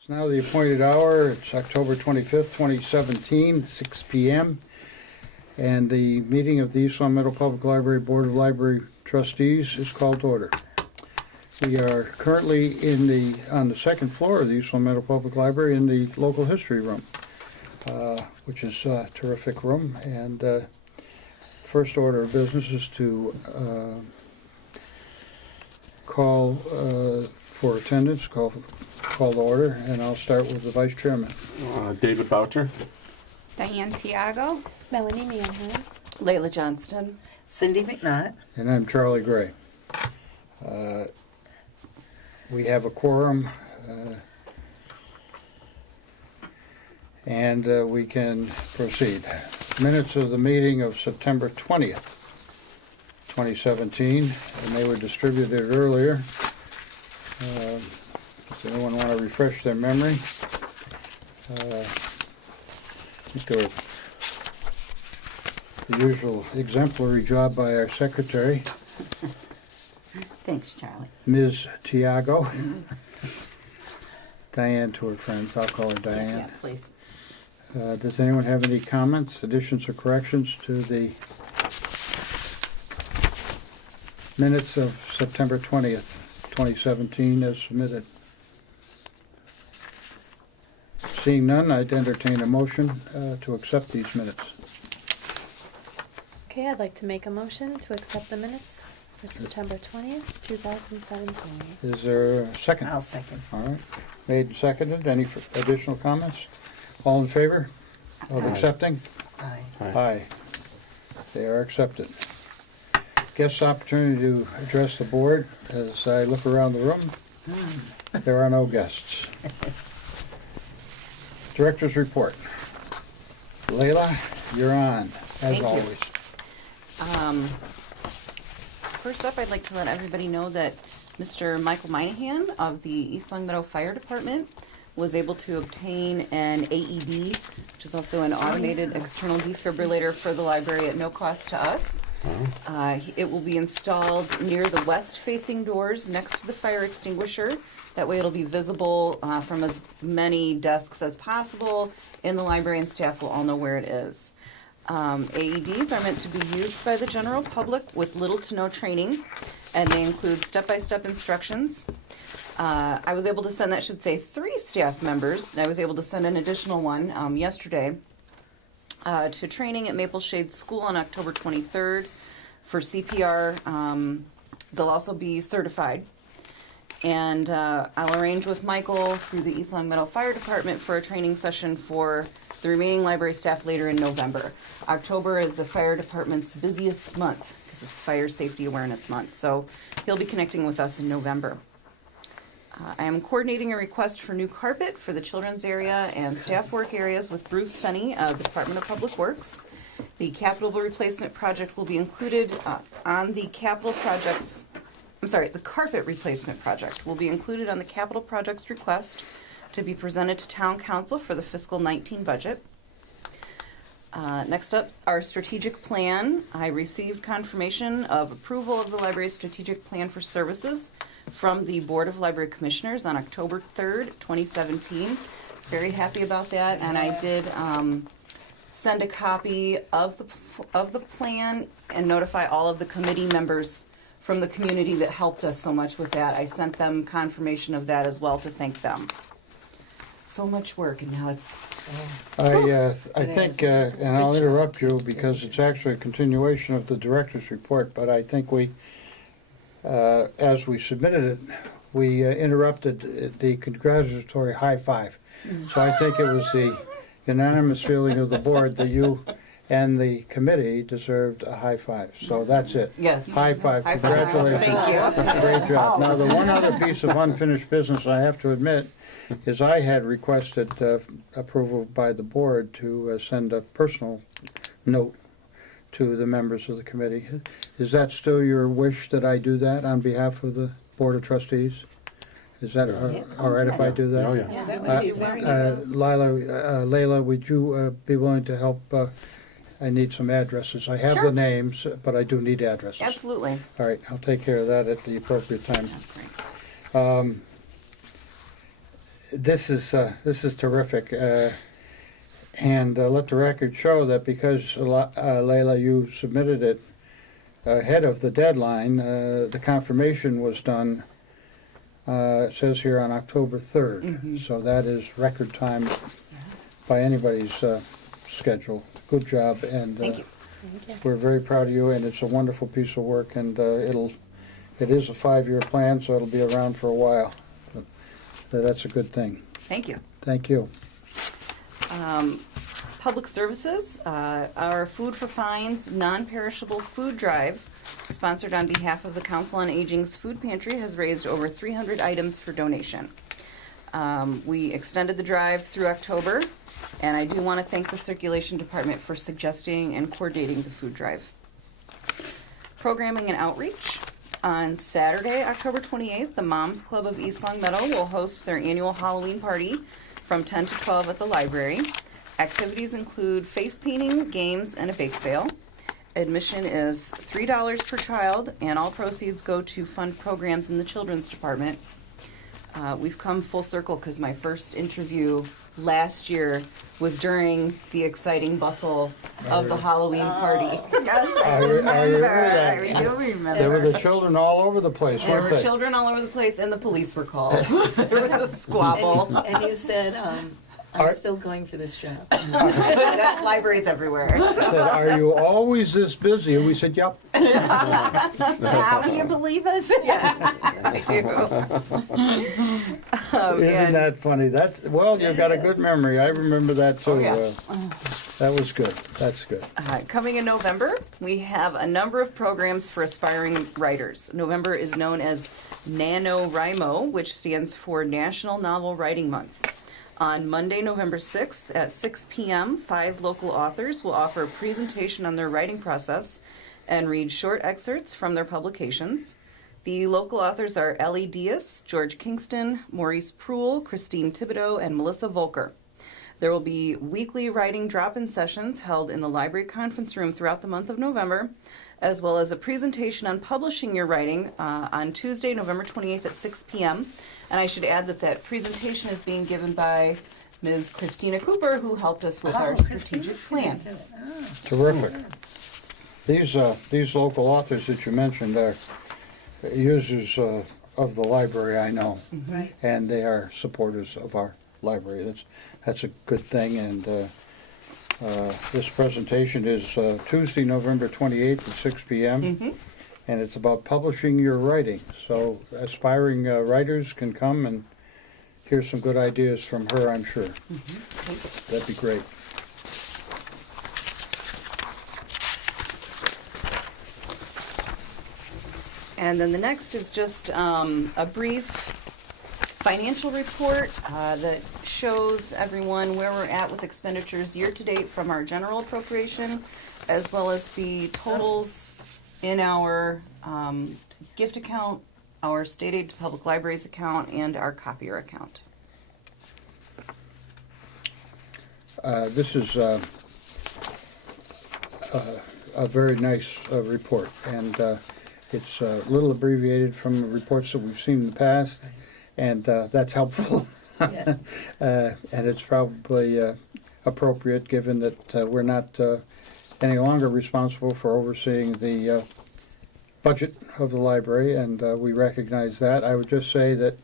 It's now the appointed hour. It's October 25th, 2017, 6 p.m. And the meeting of the East Long Meadow Public Library Board of Library Trustees is called to order. We are currently on the second floor of the East Long Meadow Public Library in the local history room, which is a terrific room. And first order of business is to call for attendance, call to order, and I'll start with the Vice Chairman. David Boucher. Diane Tiago. Melanie Manheim. Layla Johnston. Cindy McNutt. And I'm Charlie Gray. We have a quorum, and we can proceed. Minutes of the meeting of September 20th, 2017, and they were distributed earlier. Does anyone want to refresh their memory? I think there was the usual exemplary job by our secretary, Thanks, Charlie. Ms. Tiago. Diane to her friends. I'll call her Diane. Yeah, please. Does anyone have any comments, additions, or corrections to the minutes of September 20th, 2017 as submitted? Seeing none, I'd entertain a motion to accept these minutes. Okay, I'd like to make a motion to accept the minutes for September 20th, 2017. Is there a second? I'll second. All right. Made and seconded. Any additional comments? All in favor of Aye. accepting? Aye. Aye. They are accepted. Guest opportunity to address the board. As I look around the room, there are no guests. Director's report. Layla, you're on, as Thank you. always. First up, I'd like to let everybody know that Mr. Michael Minahan of the East Long Meadow Fire Department was able to obtain an AED, which is also an automated external defibrillator for the library at no cost to us. It will be installed near the west-facing doors next to the fire extinguisher. That way it'll be visible from as many desks as possible in the library, and staff will all know where it is. AEDs are meant to be used by the general public with little to no training, and they include step-by-step instructions. I was able to send, that should say 3 staff members. I was able to send an additional one yesterday to training at Maple Shade School on October 23rd for CPR. They'll also be certified. And I'll arrange with Michael through the East Long Meadow Fire Department for a training session for the remaining library staff later in November. October is the fire department's busiest month because it's Fire Safety Awareness Month. So he'll be connecting with us in November. I am coordinating a request for new carpet for the children's area and staff work areas with Bruce Fenney of the Department of Public Works. The capital replacement project will be included on the capital projects. The carpet replacement project will be included on the capital projects request to be presented to Town Council for the fiscal 19 budget. Next up, our strategic plan. I received confirmation of approval of the library's strategic plan for services from the Board of Library Commissioners on October 3rd, 2017. Very happy about that, and I did send a copy of the plan and notify all of the committee members from the community that helped us so much with that. I sent them confirmation of that as well to thank them. So much work, and now it's... I think, and I'll interrupt you because it's actually a continuation of the director's report, but I think we, as we submitted it, we interrupted the congratulatory high five. So I think it was the unanimous feeling of the board that you and the committee deserved a high five. So that's it. Yes. High five. High five. Congratulations. Thank you. Great job. Now, the one other piece of unfinished business I have to admit is I had requested approval by the board to send a personal note to the members of the committee. Is that still your wish that I do that on behalf of the Board of Trustees? Is that all right if I do that? Oh, yeah. Yeah, that would be very good. Layla, would you be willing to help? I need some addresses. I have Sure. the names, but I do need addresses. Absolutely. All right, I'll take care of that at the appropriate time. Great. this is terrific. And let the record show that because, Layla, you submitted it ahead of the deadline, the confirmation was done, it says here on October 3rd. Mm-hmm. So that is record time by anybody's schedule. Good job, and Thank you. Thank you. we're very proud of you, and it's a wonderful piece of work, and it is a 5-year plan, so it'll be around for a while. But that's a good thing. Thank you. Thank you. Public services, our Food for Fines non-perishable food drive, sponsored on behalf of the Council on Aging's Food Pantry, has raised over 300 items for donation. We extended the drive through October, and I do want to thank the Circulation Department for suggesting and coordinating the food drive. Programming and outreach. On Saturday, October 28th, the Moms Club of East Long Meadow will host their annual Halloween party from 10 to 12 at the library. Activities include face painting, games, and a bake sale. Admission is $3 per child, and all proceeds go to fund programs in the children's department. We've come full circle because my first interview last year was during the exciting bustle of the Halloween party. Yes, I remember that. I do remember. There were the children all over the place, There weren't were they? children all over the place, and the police were called. There was a squabble. And you said, I'm Are- still going for this job. That's libraries everywhere. Said, "Are you always this busy?" And we said, "Yep." How do you believe us? Yes, I do. Isn't that funny? That's well, you've got a good memory. I remember that too. yeah. That was good. That's good. Coming in November, we have a number of programs for aspiring writers. November is known as NaNoWriMo, which stands for National Novel Writing Month. On Monday, November 6th at 6 p.m., 5 local authors will offer a presentation on their writing process and read short excerpts from their publications. The local authors are Ellie Diaz, George Kingston, Maurice Proul, Christine Thibodeau, and Melissa Volker. There will be weekly writing drop-in sessions held in the library conference room throughout the month of November, as well as a presentation on publishing your writing on Tuesday, November 28th at 6 p.m. And I should add that that presentation is being given by Ms. Christina Cooper, who helped us with our strategic plan. Terrific. These local authors that you mentioned are users of the library, I know, Right. and they are supporters of our library. That's a good thing. And this presentation is Tuesday, November 28th at 6 p.m. And it's about publishing your writing. So aspiring writers can come and hear some good ideas from her, I'm sure. That'd be great. And then the next is just a brief financial report that shows everyone where we're at with expenditures year-to-date from our general appropriation, as well as the totals in our gift account, our state aid to public libraries account, and our copier account. This is a very nice report, and it's a little abbreviated from the reports that we've seen in the past, and that's helpful. Yeah. And it's probably appropriate, given that we're not any longer responsible for overseeing the budget of the library, and we recognize that. I would just say that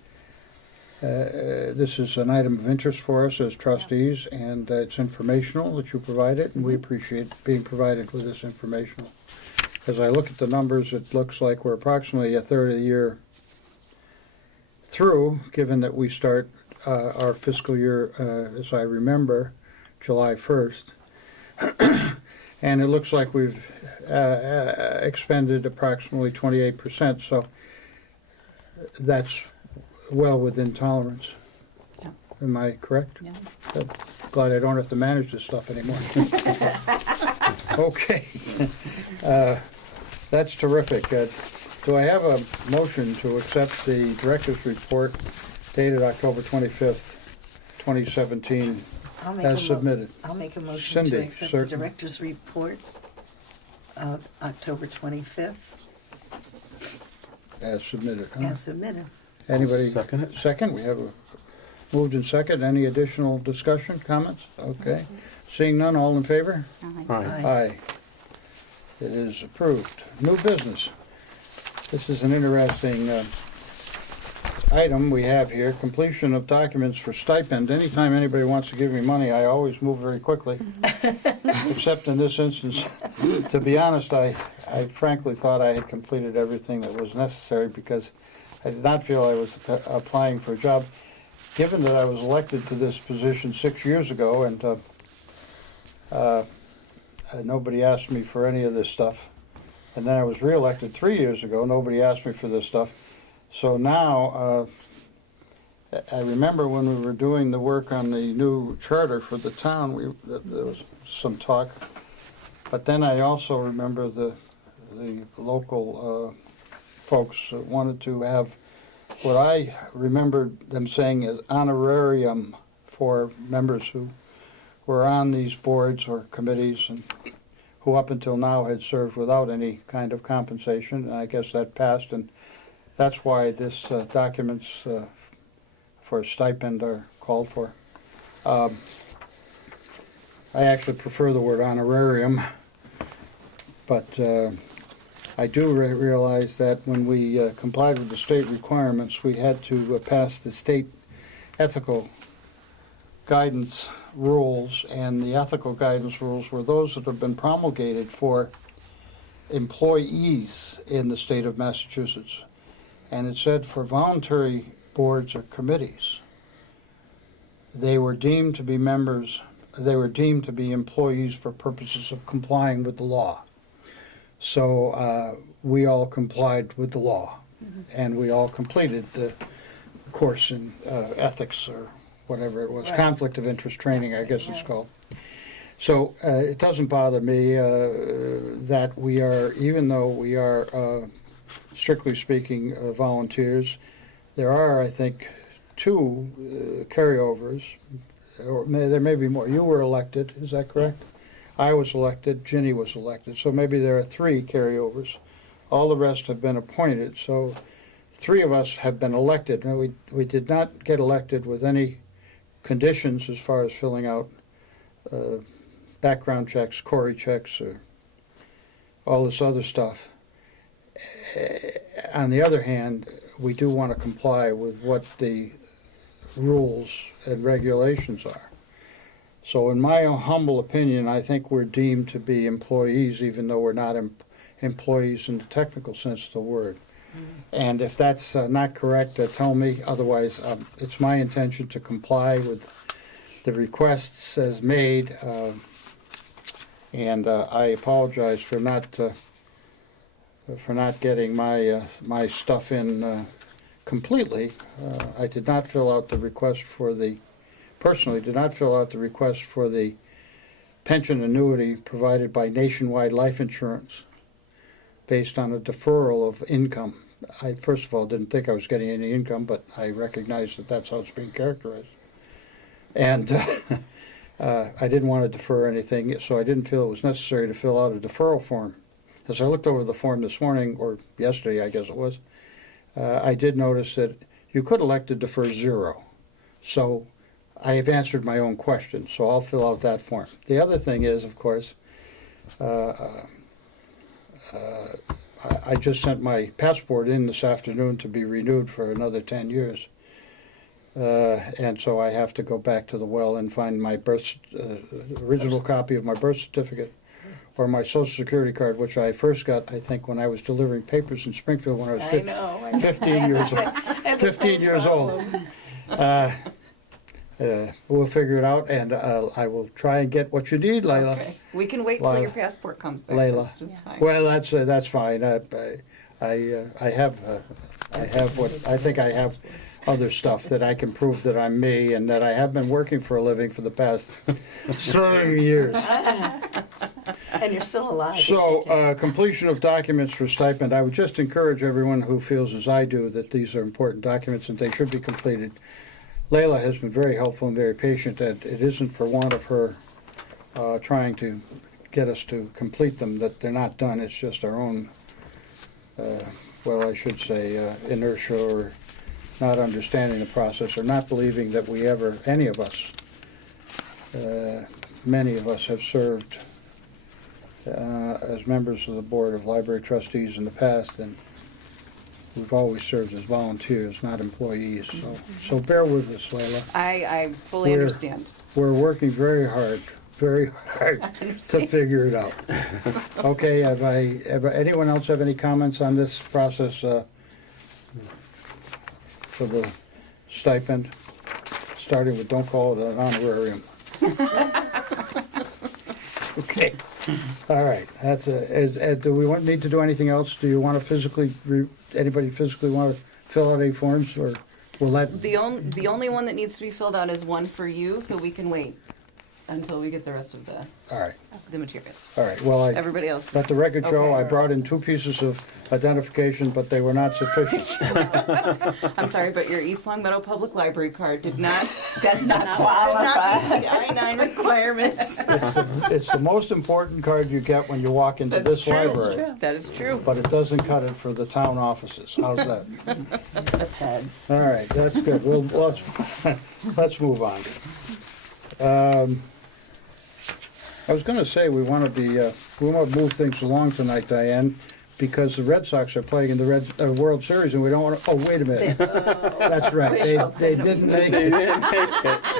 this is an item of interest for us as trustees, and it's informational that you provide it, and we appreciate being provided with this informational. As I look at the numbers, it looks like we're approximately a third of the year through, given that we start our fiscal year, as I remember, July 1st. And it looks like we've expended approximately 28%, so that's well within tolerance. Yeah. Am I correct? Yeah. Glad I don't have to manage this stuff anymore. Okay. That's terrific. Do I have a motion to accept the director's report dated October 25th, 2017, I'll make as a submitted? I'll make a motion Cindy, to accept the certainly. director's report of October 25th As submitted. Huh? as submitted. Anybody? Second it. Second, we have Moved in second. Any additional discussion, comments? Okay. Seeing none, all in favor? Aye. Aye. It is approved. New business. This is an interesting item we have here. Completion of documents for stipend. Anytime anybody wants to give me money, I always move very quickly. Except in this instance. To be honest, I frankly thought I had completed everything that was necessary because I did not feel I was applying for a job. Given that I was elected to this position 6 years ago and nobody asked me for any of this stuff. And then I was reelected 3 years ago. Nobody asked me for this stuff. So now, I remember when we were doing the work on the new charter for the town, there was some talk. But then I also remember the local folks wanted to have what I remembered them saying is honorarium for members who were on these boards or committees and who up until now had served without any kind of compensation. And I guess that passed, and that's why this documents for stipend are called for. I actually prefer the word honorarium, but I do realize that when we complied with the state requirements, we had to pass the state ethical guidance rules, and the ethical guidance rules were those that have been promulgated for employees in the state of Massachusetts. And it said for voluntary boards or committees, they were deemed to be members, they were deemed to be employees for purposes of complying with the law. So we all complied with the law, and we all completed the course in ethics or whatever it was, Right. conflict of interest training, I guess it's called. So it doesn't bother me that we are, even though we are strictly speaking volunteers, there are, I think, 2 carryovers, or there may be more. You were elected, is that correct? Yes. I was elected, Ginny was elected, so maybe there are 3 carryovers. All the rest have been appointed, so 3 of us have been elected. Now, we did not get elected with any conditions as far as filling out background checks, Cory checks, or all this other stuff. On the other hand, we do want to comply with what the rules and regulations are. So in my humble opinion, I think we're deemed to be employees, even though we're not employees in the technical sense of the word. And if that's not correct, tell me. Otherwise, it's my intention to comply with the requests as made. And I apologize for not getting my stuff in completely. I did not fill out the request for the. Personally, did not fill out the request for the pension annuity provided by Nationwide Life Insurance based on a deferral of income. I, first of all, didn't think I was getting any income, but I recognize that that's how it's being characterized. And I didn't want to defer anything, so I didn't feel it was necessary to fill out a deferral form. As I looked over the form this morning, or yesterday, I guess it was, I did notice that you could elect to defer 0. So I have answered my own question, so I'll fill out that form. The other thing is, of course, I just sent my passport in this afternoon to be renewed for another 10 years. And so I have to go back to the well and find my original copy of my birth certificate or my Social Security card, which I first got, I think, when I was delivering papers in Springfield when I was 15 years old. 15 years old. We'll figure it out, and I will try and get what you need, Layla. Okay. We can wait till Layla. your passport comes back. Layla. That's just fine. Well, that's fine. I have what I think I have other stuff that I can prove that I'm me and that I have been working for a living for the past 30 years. And you're still alive. So, completion of documents for stipend. I would just encourage everyone who feels as I do that these are important documents and they should be completed. Layla has been very helpful and very patient, and it isn't for want of her trying to get us to complete them that they're not done. It's just our own, well, I should say, inertia or not understanding the process or not believing that we ever, any of us, many of us have served as members of the Board of Library Trustees in the past, and we've always served as volunteers, not employees. So bear with us, Leila. I fully We're- understand. We're working very hard to figure it out. Okay, have anyone else have any comments on this process for the stipend? Starting with, don't call it an honorarium. Okay, all right, that's do we need to do anything else? Do you want to anybody physically want to fill out any forms, or will that? The only one that needs to be filled out is one for you, so we can wait until we get the rest of the All right, materials. all right, well, Everybody else. let the record show, I Okay. brought in 2 pieces of identification, but they were not sufficient. I'm sorry, but your East Long Meadow Public Library card does not qualify. meet the I-9 requirements. It's the most important card you get when you walk into That's this true. library. That is true. But it doesn't cut it for the town offices. How's that? Depends. All right, that's good. Well, let's move on. I was gonna say, we want to move things along tonight, Diane, because the Red Sox are playing in the World Series, and we don't want to, oh, wait a minute. That's right, they didn't make it.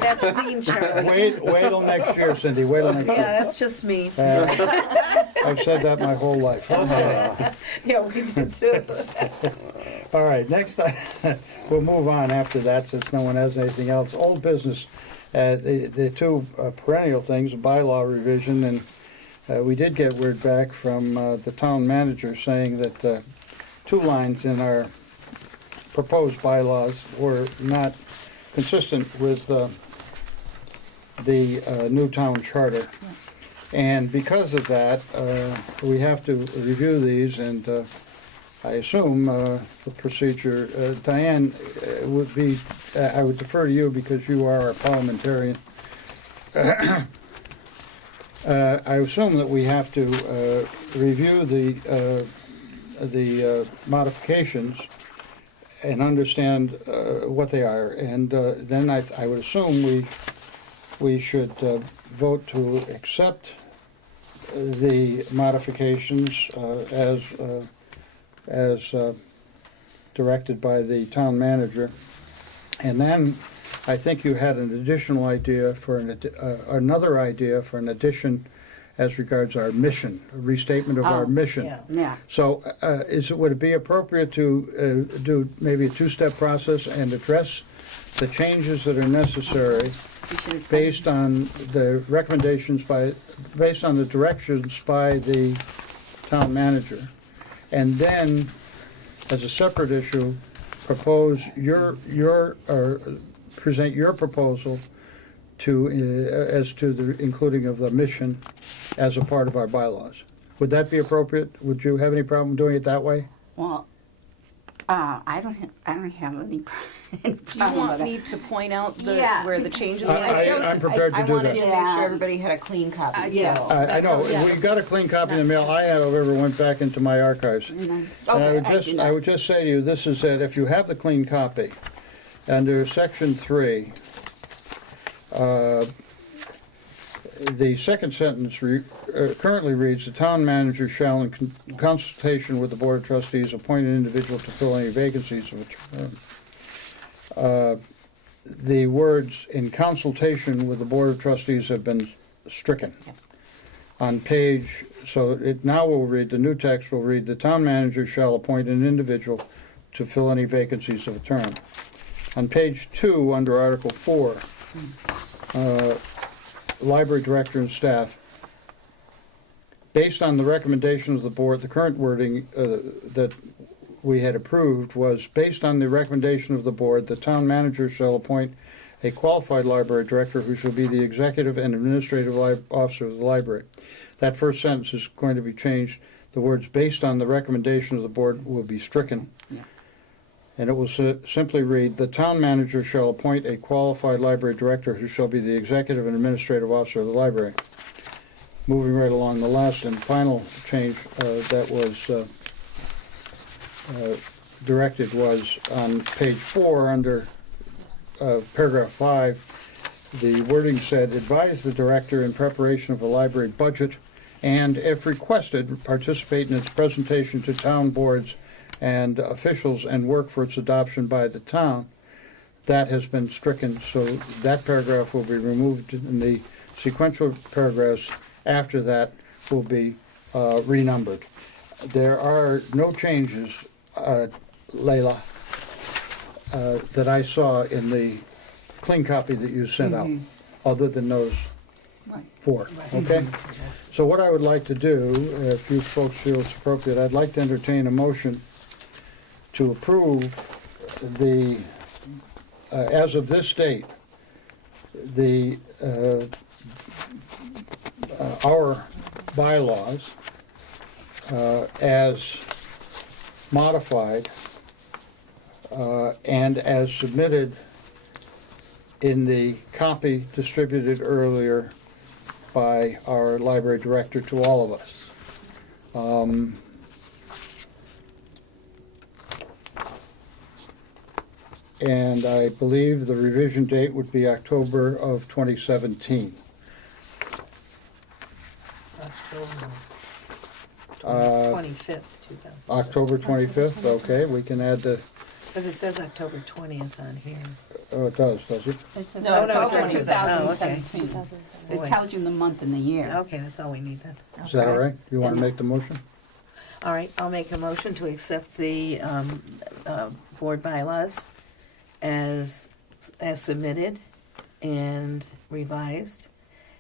That's mean, Charlie. Wait till next year, Cindy, wait till next Yeah, year. that's just me. I've said that my whole life. Okay. Yeah, we did too. All right, next, we'll move on after that, since no one has anything else. Old business, the 2 perennial things, a bylaw revision, and we did get word back from the town manager saying that 2 lines in our proposed bylaws were not consistent with the new town charter. And because of that, we have to review these, and I assume the procedure, Diane, would be, I would defer to you because you are a parliamentarian. I assume that we have to review the modifications and understand what they are, and then I would assume we should vote to accept the modifications as directed by the town manager. And then I think you had an additional idea for another idea for an addition as regards our mission, a restatement of our mission. Yeah. Yeah. So would it be appropriate to do maybe a 2-step process and address the changes that are necessary based on the recommendations based on the directions by the town manager? And then, as a separate issue, propose present your proposal as to the including of the mission as a part of our bylaws. Would that be appropriate? Would you have any problem doing it that way? Well, I don't have any Do you want me to point out Yeah. where the changes I- are? I'm prepared to I do wanted that. to make sure everybody had a clean copy. yes. So. I know, Yeah, we this got a is clean copy in the mail. I have ever went back into my archives. And Okay, I would just say to you, this is it, if you have the clean copy, under section 3, the second sentence currently reads, the town manager shall, in consultation with the Board of Trustees, appoint an individual to fill any vacancies of a term. The words, in consultation with the Board of Trustees, have been stricken. On page, so it now will read, the new text will read, the town manager shall appoint an individual to fill any vacancies of a term. On page 2, under Article 4, library director and staff, based on the recommendation of the board, the current wording that we had approved was, based on the recommendation of the board, the town manager shall appoint a qualified library director who shall be the executive and administrative officer of the library. That first sentence is going to be changed. The words based on the recommendation of the board will be stricken. Yeah. And it will simply read, the town manager shall appoint a qualified library director who shall be the executive and administrative officer of the library. Moving right along, the last and final change that was directed was on page 4 under paragraph 5, the wording said, advise the director in preparation of a library budget and, if requested, participate in its presentation to town boards and officials and work for its adoption by the town. That has been stricken, so that paragraph will be removed, and the sequential paragraphs after that will be renumbered. There are no changes, Leila, that I saw in the clean copy that you sent out, other than those Right. 4, okay? So what I would like to do, if you folks feel it's appropriate, I'd like to entertain a motion to approve the, as of this date, the, our bylaws as modified and as submitted in the copy distributed earlier by our library director to all of us. And I believe the revision date would be October of 2017. October 25th, 2007. October 25th, okay, we can add the, Because it says October 20th on here. oh, it does it? It says No, no, October it's 2017. 2007. It tells you the month and the year. Okay, that's all we need then. Is that all Okay. right? You want to make the motion? All right, I'll make a motion to accept the board bylaws as submitted and revised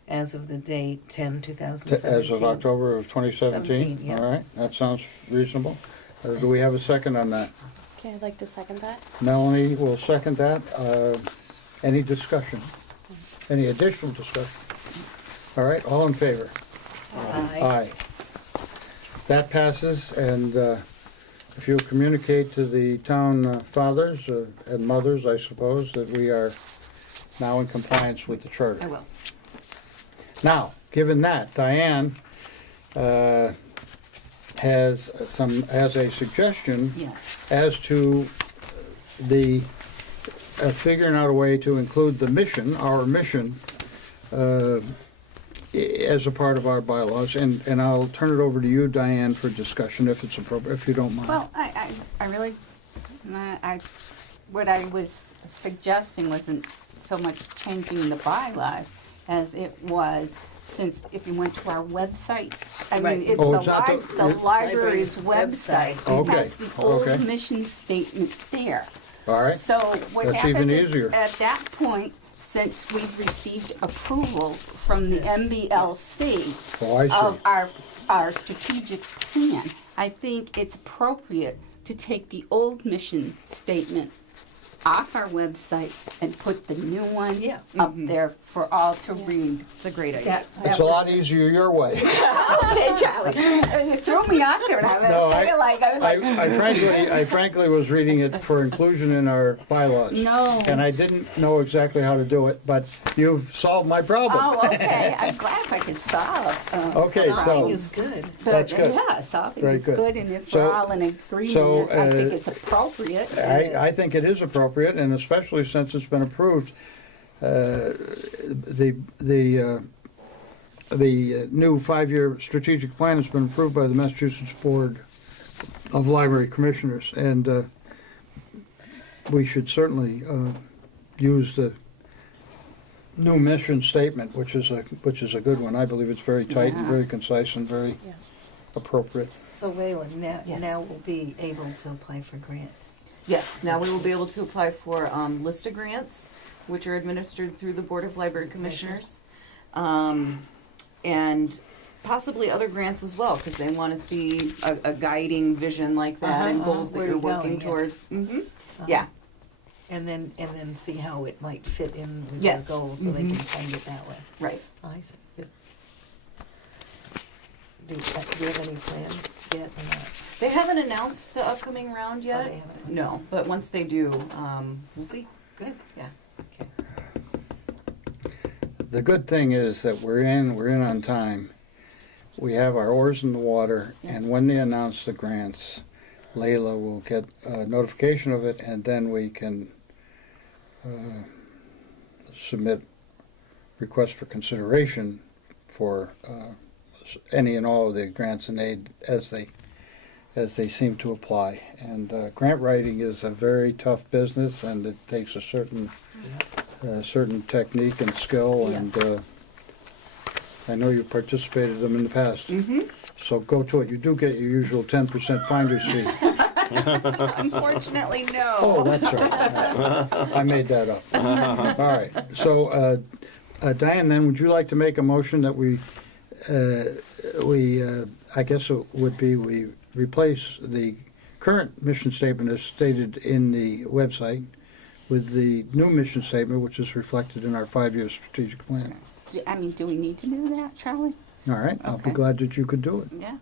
as of the date 10/2017. As of October of 2017? 17, yeah. All right, that sounds reasonable. Do we have a second on that? Okay, I'd like to second that. Melanie will second that. Any discussion? Any additional discussion? All right, all in favor? Aye. Aye. That passes, and if you'll communicate to the town fathers and mothers, I suppose, that we are now in compliance with the charter. I will. Now, given that, Diane has a suggestion Yeah. as to the figuring out a way to include the mission, our mission, as a part of our bylaws, and I'll turn it over to you, Diane, for discussion if it's appropriate, if you don't mind. Well, I really, what I was suggesting wasn't so much changing the bylaws as it was, since if you went to our website, I Right. mean, it's Oh, the it's not the- library's library's website. website. It Okay, has the old okay. mission statement there. All right? So what That's even happens is, easier. at that point, since we've received approval from the Yes, MBLC Oh, I see. of our strategic plan, I think it's appropriate to take the old mission statement off our website and put the new one Yeah. up there for all to read. It's a great idea. It's a lot easier your way. Okay, Charlie. You threw me off there, and I was No, kind of like, I was like, I frankly was reading it for inclusion in our bylaws. No. And I didn't know exactly how to do it, but you've solved my problem. oh, okay. I'm glad if I could solve. Okay, Solving so, is good. That's good. Yeah, solving Very is good. good, and if So- we're all in agreement, so, I think it's appropriate. I think it is appropriate, and especially since it's been approved. The new 5-year strategic plan has been approved by the Massachusetts Board of Library Commissioners, and we should certainly use the new mission statement, which is a good one. I believe it's very tight and Yeah. very concise and very Yeah. appropriate. So Leila, now, Yes. now we'll be able to apply for grants. Yes, now we will be able to apply for LISTA grants, which are administered through the Board of Library Commissioners. And possibly other grants as well, because they want to see a guiding vision like that and Uh-huh, goals that where you're you're working going, yeah. towards. Uh-huh. Yeah, And then see how it might fit in with Yes. their goals, so they can fund it that way. right. I see, good. Do you have any plans yet or not? They haven't announced the upcoming round Oh, yet. they haven't? No, but once they do, we'll see. Good. Yeah. Okay. The good thing is that we're in on time. We have our oars in the water, and when they announce the grants, Layla will get a notification of it, and then we can submit requests for consideration for any and all of the grants and aid as they seem to apply. And grant writing is a very tough business, and it takes a certain technique and skill. Yeah. And I know you participated in them in the past. Mm-hmm. So go to it. You do get your usual 10% finder's fee. Unfortunately, no. Oh, that's right. I made that up. All right. So, Diane, then, would you like to make a motion that I guess it would be we replace the current mission statement as stated in the website with the new mission statement, which is reflected in our 5-year strategic plan. Do we need to do that, Charlie? All right. I'll be Okay. glad that you could do it. Yeah.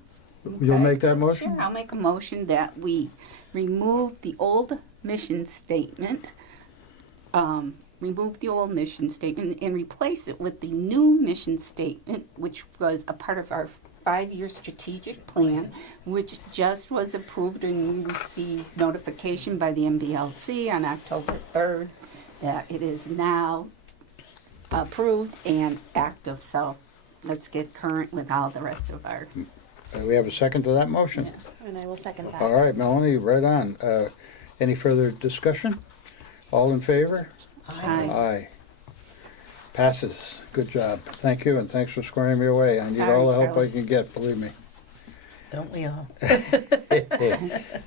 You'll Okay. make that motion? Sure, I'll make a motion that we remove the old mission statement, and replace it with the new mission statement, which was a part of our 5-year strategic plan, which just was approved and received notification by the MBLC on October 3rd that it is now approved and active. So let's get current with all the rest of our. We have a second to that motion? And I will second that. All right, Melanie, right on. Any further discussion? All in favor? Aye. Aye. Passes. Good job. Thank you, and thanks for squaring me away. I need Sorry, all the help I Charlie. can get, believe me. Don't we all?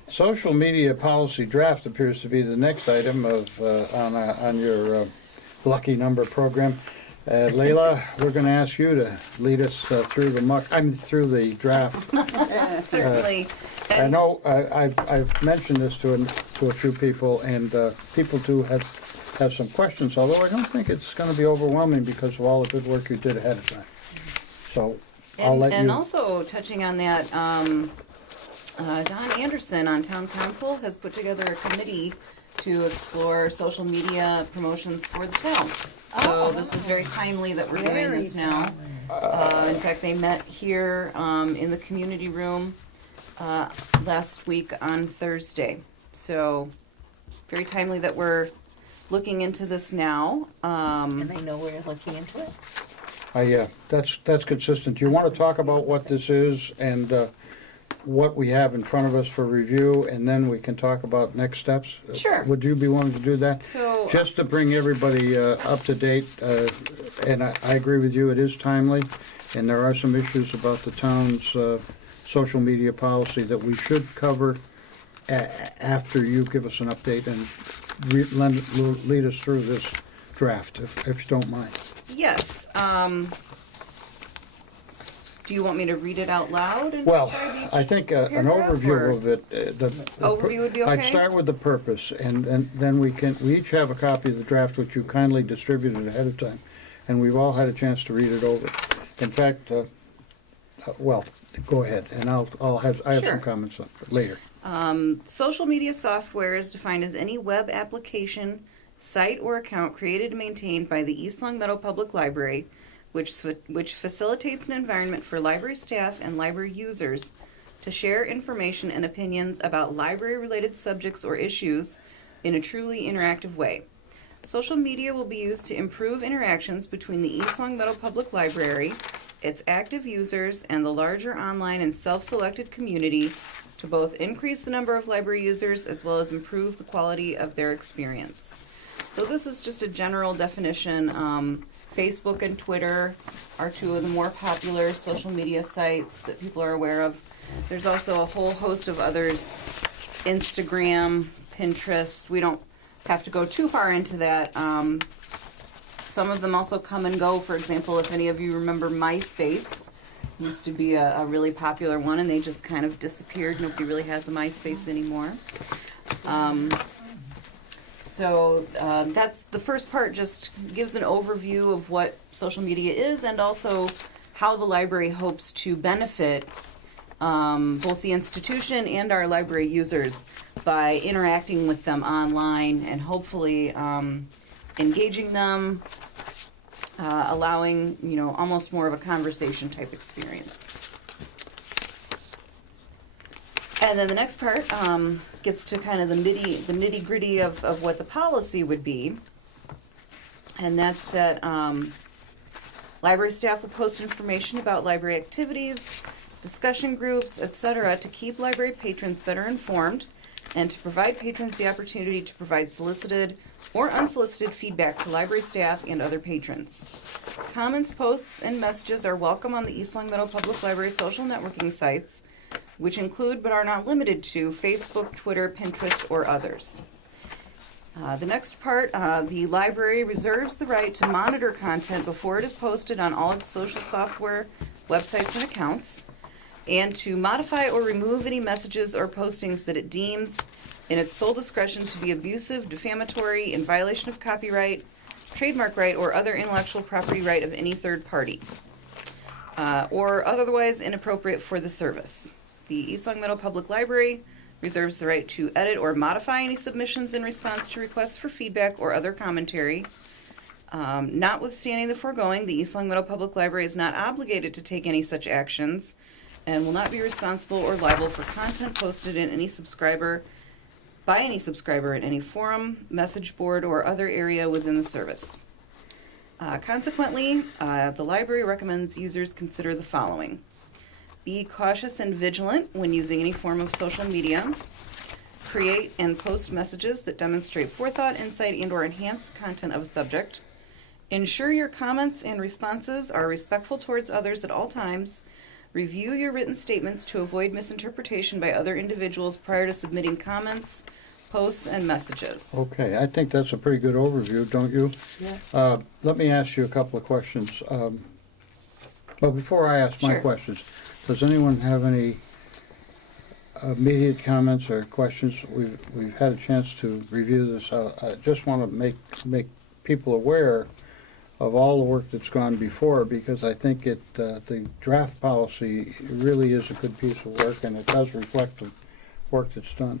Social media policy draft appears to be the next item on your lucky number program. Layla, we're going to ask you to lead us through the draft. Certainly. I know I've mentioned this to a few people, and people do have some questions, although I don't think it's going to be overwhelming because of all the good work you did ahead of time. So I'll let And you. also touching on that, Don Anderson on Town Council has put together a committee to explore social media promotions for the town. So this is very timely that we're doing this now. In fact, they met here in the community room last week on Thursday. So very timely that we're looking into this now. And I know we're looking into it. That's consistent. Do you want to talk about what this is and what we have in front of us for review, and then we can talk about next steps? Sure. Would you be willing to do that? So Just to bring everybody up to date, and I agree with you, it is timely, and there are some issues about the town's social media policy that we should cover after you give us an update and lead us through this draft, if you don't mind. yes. Do you want me to read it out loud? And Well, describe each I think an paragraph, or- overview of it. Overview would be I'd okay? start with the purpose, and then we each have a copy of the draft which you kindly distributed ahead of time, and we've all had a chance to read it over. In fact, well, go ahead, and I have Sure. some comments on it later. Social media software is defined as any web application, site, or account created and maintained by the East Long Meadow Public Library, which facilitates an environment for library staff and library users to share information and opinions about library-related subjects or issues in a truly interactive way. Social media will be used to improve interactions between the East Long Meadow Public Library, its active users, and the larger online and self-selected community to both increase the number of library users as well as improve the quality of their experience. So this is just a general definition. Facebook and Twitter are two of the more popular social media sites that people are aware of. There's also a whole host of others, Instagram, Pinterest. We don't have to go too far into that. Some of them also come and go. For example, if any of you remember MySpace, used to be a really popular one, and they just kind of disappeared. Nobody really has a MySpace anymore. So that's the first part, just gives an overview of what social media is and also how the library hopes to benefit both the institution and our library users by interacting with them online and hopefully engaging them, allowing, almost more of a conversation type experience. And then the next part gets to kind of the nitty gritty of what the policy would be. And that's that library staff will post information about library activities, discussion groups, etc., to keep library patrons better informed and to provide patrons the opportunity to provide solicited or unsolicited feedback to library staff and other patrons. Comments, posts, and messages are welcome on the East Long Meadow Public Library social networking sites, which include but are not limited to Facebook, Twitter, Pinterest, or others. The next part, the library reserves the right to monitor content before it is posted on all its social software, websites, and accounts, and to modify or remove any messages or postings that it deems in its sole discretion to be abusive, defamatory, in violation of copyright, trademark right, or other intellectual property right of any third party, or otherwise inappropriate for the service. The East Long Meadow Public Library reserves the right to edit or modify any submissions in response to requests for feedback or other commentary. Notwithstanding the foregoing, the East Long Meadow Public Library is not obligated to take any such actions and will not be responsible or liable for content posted in by any subscriber in any forum, message board, or other area within the service. Consequently, the library recommends users consider the following. Be cautious and vigilant when using any form of social media. Create and post messages that demonstrate forethought, insight, and/or enhance the content of a subject. Ensure your comments and responses are respectful towards others at all times. Review your written statements to avoid misinterpretation by other individuals prior to submitting comments, posts, and messages. Okay, I think that's a pretty good overview, don't you? Yeah. Let me ask you a couple of questions. But before I ask my Sure. questions, does anyone have any immediate comments or questions? We've had a chance to review this. I just want to make people aware of all the work that's gone before, because I think the draft policy really is a good piece of work, and it does reflect the work that's done.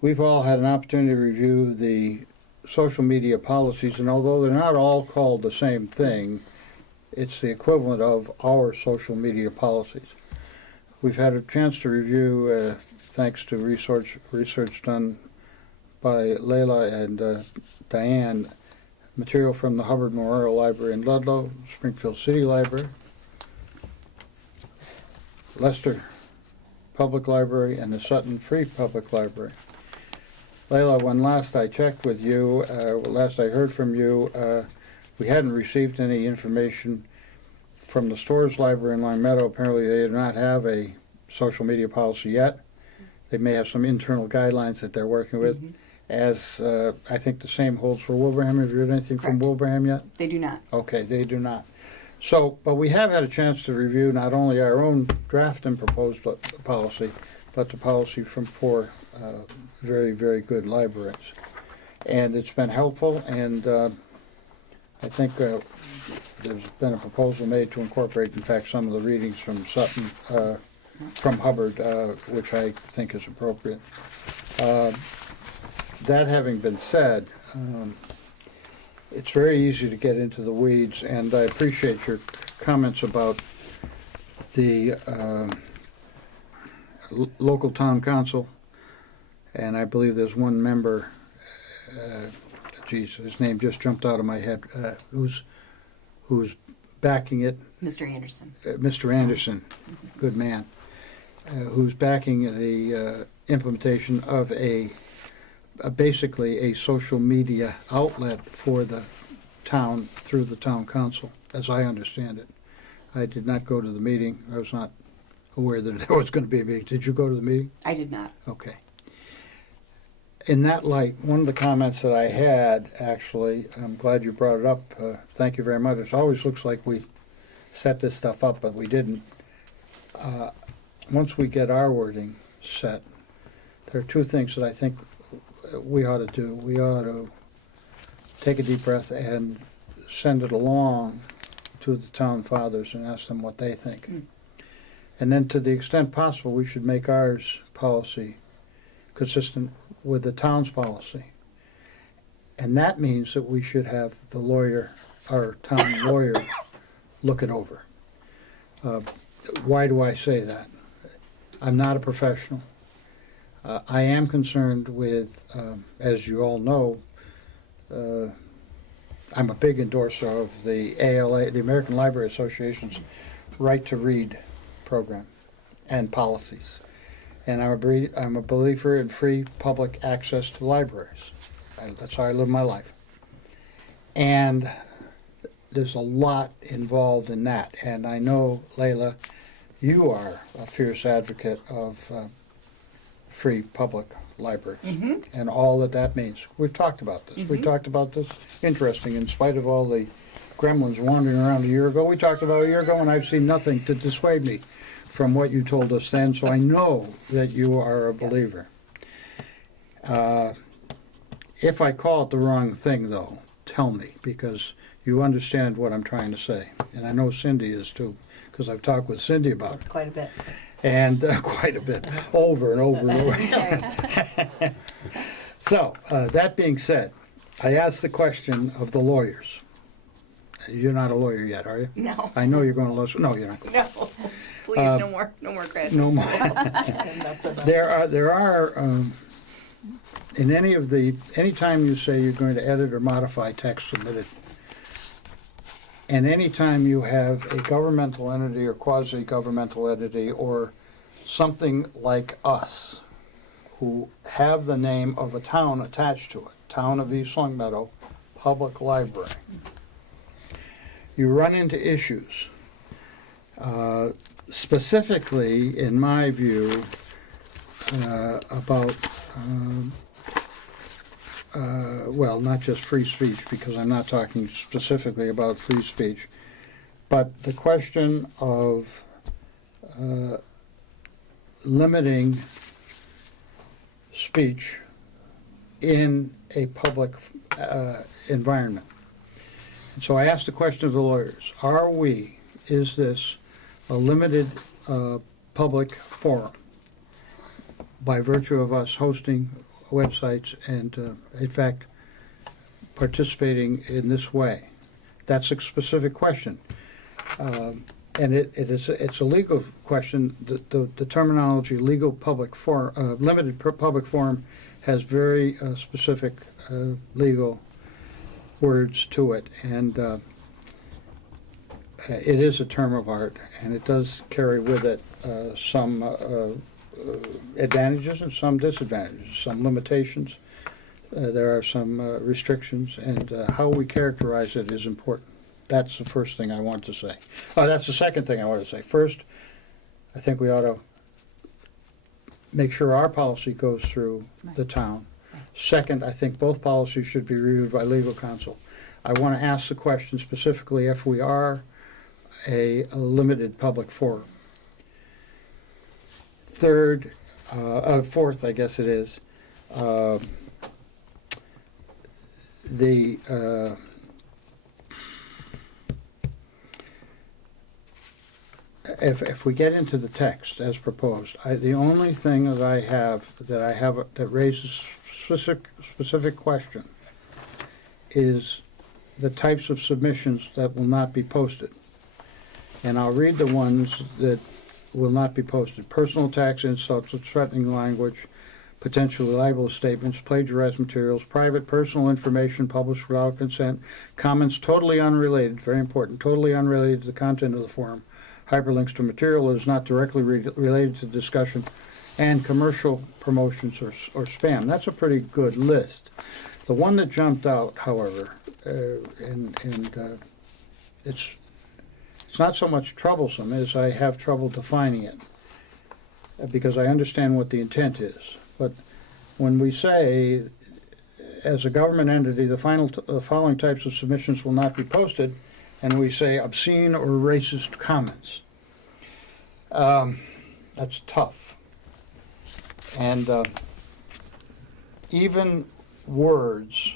We've all had an opportunity to review the social media policies, and although they're not all called the same thing, it's the equivalent of our social media policies. We've had a chance to review, thanks to research done by Layla and Diane, material from the Hubbard Memorial Library in Ludlow, Springfield City Library, Leicester Public Library, and the Sutton Free Public Library. Layla, when last I checked with you, last I heard from you, we hadn't received any information from the Storrs Library in Long Meadow. Apparently they do not have a social media policy yet. They may have some internal guidelines that they're working with. Mhm. As I think the same holds for Wilbraham. Have you heard anything from Correct. Wilbraham yet? They do not. Okay, they do not. So, but we have had a chance to review not only our own draft and proposed policy, but the policy from four very, very good libraries. And it's been helpful, and I think there's been a proposal made to incorporate, in fact, some of the readings from Sutton, from Hubbard, which I think is appropriate. That having been said, it's very easy to get into the weeds, and I appreciate your comments about the local town council, and I believe there's one member, geez, his name just jumped out of my head, who's backing it, Mr. Anderson. Mr. Anderson, good man, who's backing the implementation of basically a social media outlet for the town through the town council, as I understand it. I did not go to the meeting. I was not aware that there was going to be a meeting. Did you go to the meeting? I did not. Okay. In that light, one of the comments that I had, actually, I'm glad you brought it up. Thank you very much. It always looks like we set this stuff up, but we didn't. Once we get our wording set, there are two things that I think we ought to do. We ought to take a deep breath and send it along to the town fathers and ask them what they think. Mm. And then to the extent possible, we should make ours policy consistent with the town's policy. And that means that we should have the lawyer, our town lawyer, look it over. Why do I say that? I'm not a professional. I am concerned with, as you all know, I'm a big endorser of the ALA, the American Library Association's Right to Read program and policies. And I'm a believer in free public access to libraries. That's how I live my life. And there's a lot involved in that. And I know, Layla, you are a fierce advocate of free public libraries and all that that means. We've talked about this. We talked about this. Interesting, in spite of all the gremlins wandering around a year ago. We talked about a year ago, and I've seen nothing to dissuade me from what you told us then, so I know that you are a believer. If I call it the wrong thing, though, tell me, because you understand what I'm trying to say. And I know Cindy is too, because I've talked with Cindy about it. Quite a bit. And quite a bit, over and over and over. So, that being said, I asked the question of the lawyers. You're not a lawyer yet, are you? No, I know you're going to listen. No, you're not. no, please, no more graduates. No more. There are in anytime you say you're going to edit or modify text submitted, and anytime you have a governmental entity or quasi-governmental entity or something like us who have the name of a town attached to it, Town of East Longmeadow Public Library, you run into issues. Specifically, in my view, about well, not just free speech, because I'm not talking specifically about free speech, but the question of limiting speech in a public environment. And so I asked the question of the lawyers, is this a limited public forum by virtue of us hosting websites and, in fact, participating in this way? That's a specific question. And it's a legal question. The terminology legal public forum, limited public forum has very specific legal words to it. And it is a term of art, and it does carry with it some advantages and some disadvantages, some limitations. There are some restrictions, and how we characterize it is important. That's the first thing I want to say. That's the second thing I want to say. First, I think we ought to make sure our policy goes through the town. Second, I think both policies should be reviewed by legal counsel. I want to ask the question specifically if we are a limited public forum. Third, fourth, I guess it is, if we get into the text as proposed, the only thing that I have that raises specific question is the types of submissions that will not be posted. And I'll read the ones that will not be posted: personal attacks, insults, threatening language, potentially libelous statements, plagiarized materials, private personal information published without consent, comments totally unrelated, very important, totally unrelated to the content of the forum, hyperlinks to material that is not directly related to the discussion, and commercial promotions or spam. That's a pretty good list. The one that jumped out, however, it's not so much troublesome as I have trouble defining it, because I understand what the intent is. But when we say, as a government entity, the following types of submissions will not be posted, and we say obscene or racist comments, that's tough. And even words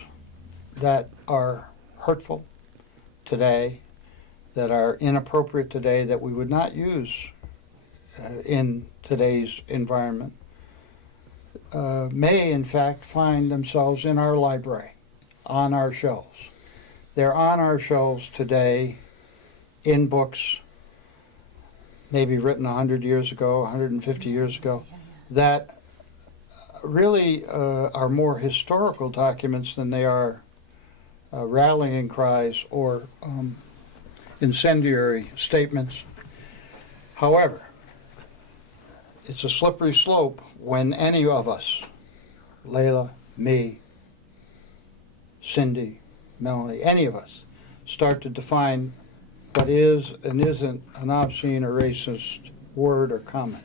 that are hurtful today, that are inappropriate today, that we would not use in today's environment, may in fact find themselves in our library, on our shelves. They're on our shelves today in books maybe written 100 years ago, 150 years ago, that really are more historical documents than they are rallying cries or incendiary statements. However, it's a slippery slope when any of us, Layla, me, Cindy, Melanie, any of us, start to define what is and isn't an obscene or racist word or comment.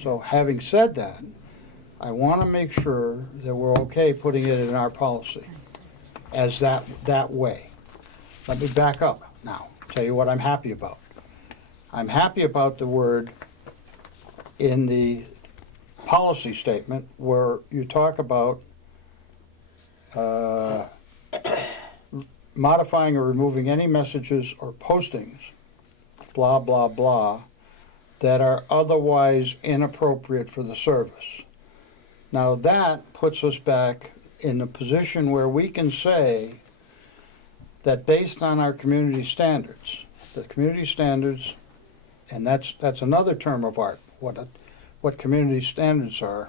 So having said that, I want to make sure that we're okay putting it in our policy as that way. Let me back up now, tell you what I'm happy about. I'm happy about the word in the policy statement where you talk about modifying or removing any messages or postings, blah, blah, blah, that are otherwise inappropriate for the service. Now that puts us back in a position where we can say that based on our community standards, the community standards, and that's another term of art, what community standards are.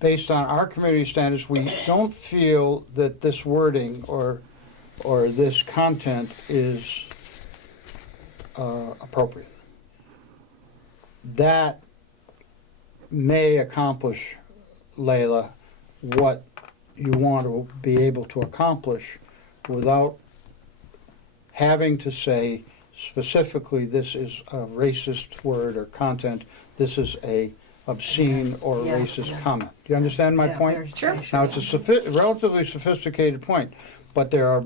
Based on our community standards, we don't feel that this wording or this content is appropriate. That may accomplish, Layla, what you want to be able to accomplish without having to say specifically this is a racist word or content, this is a obscene or Yeah, racist yeah. comment. Do you understand my Yeah, point? very- Sure. very Now, it's a relatively sophisticated point, but there are,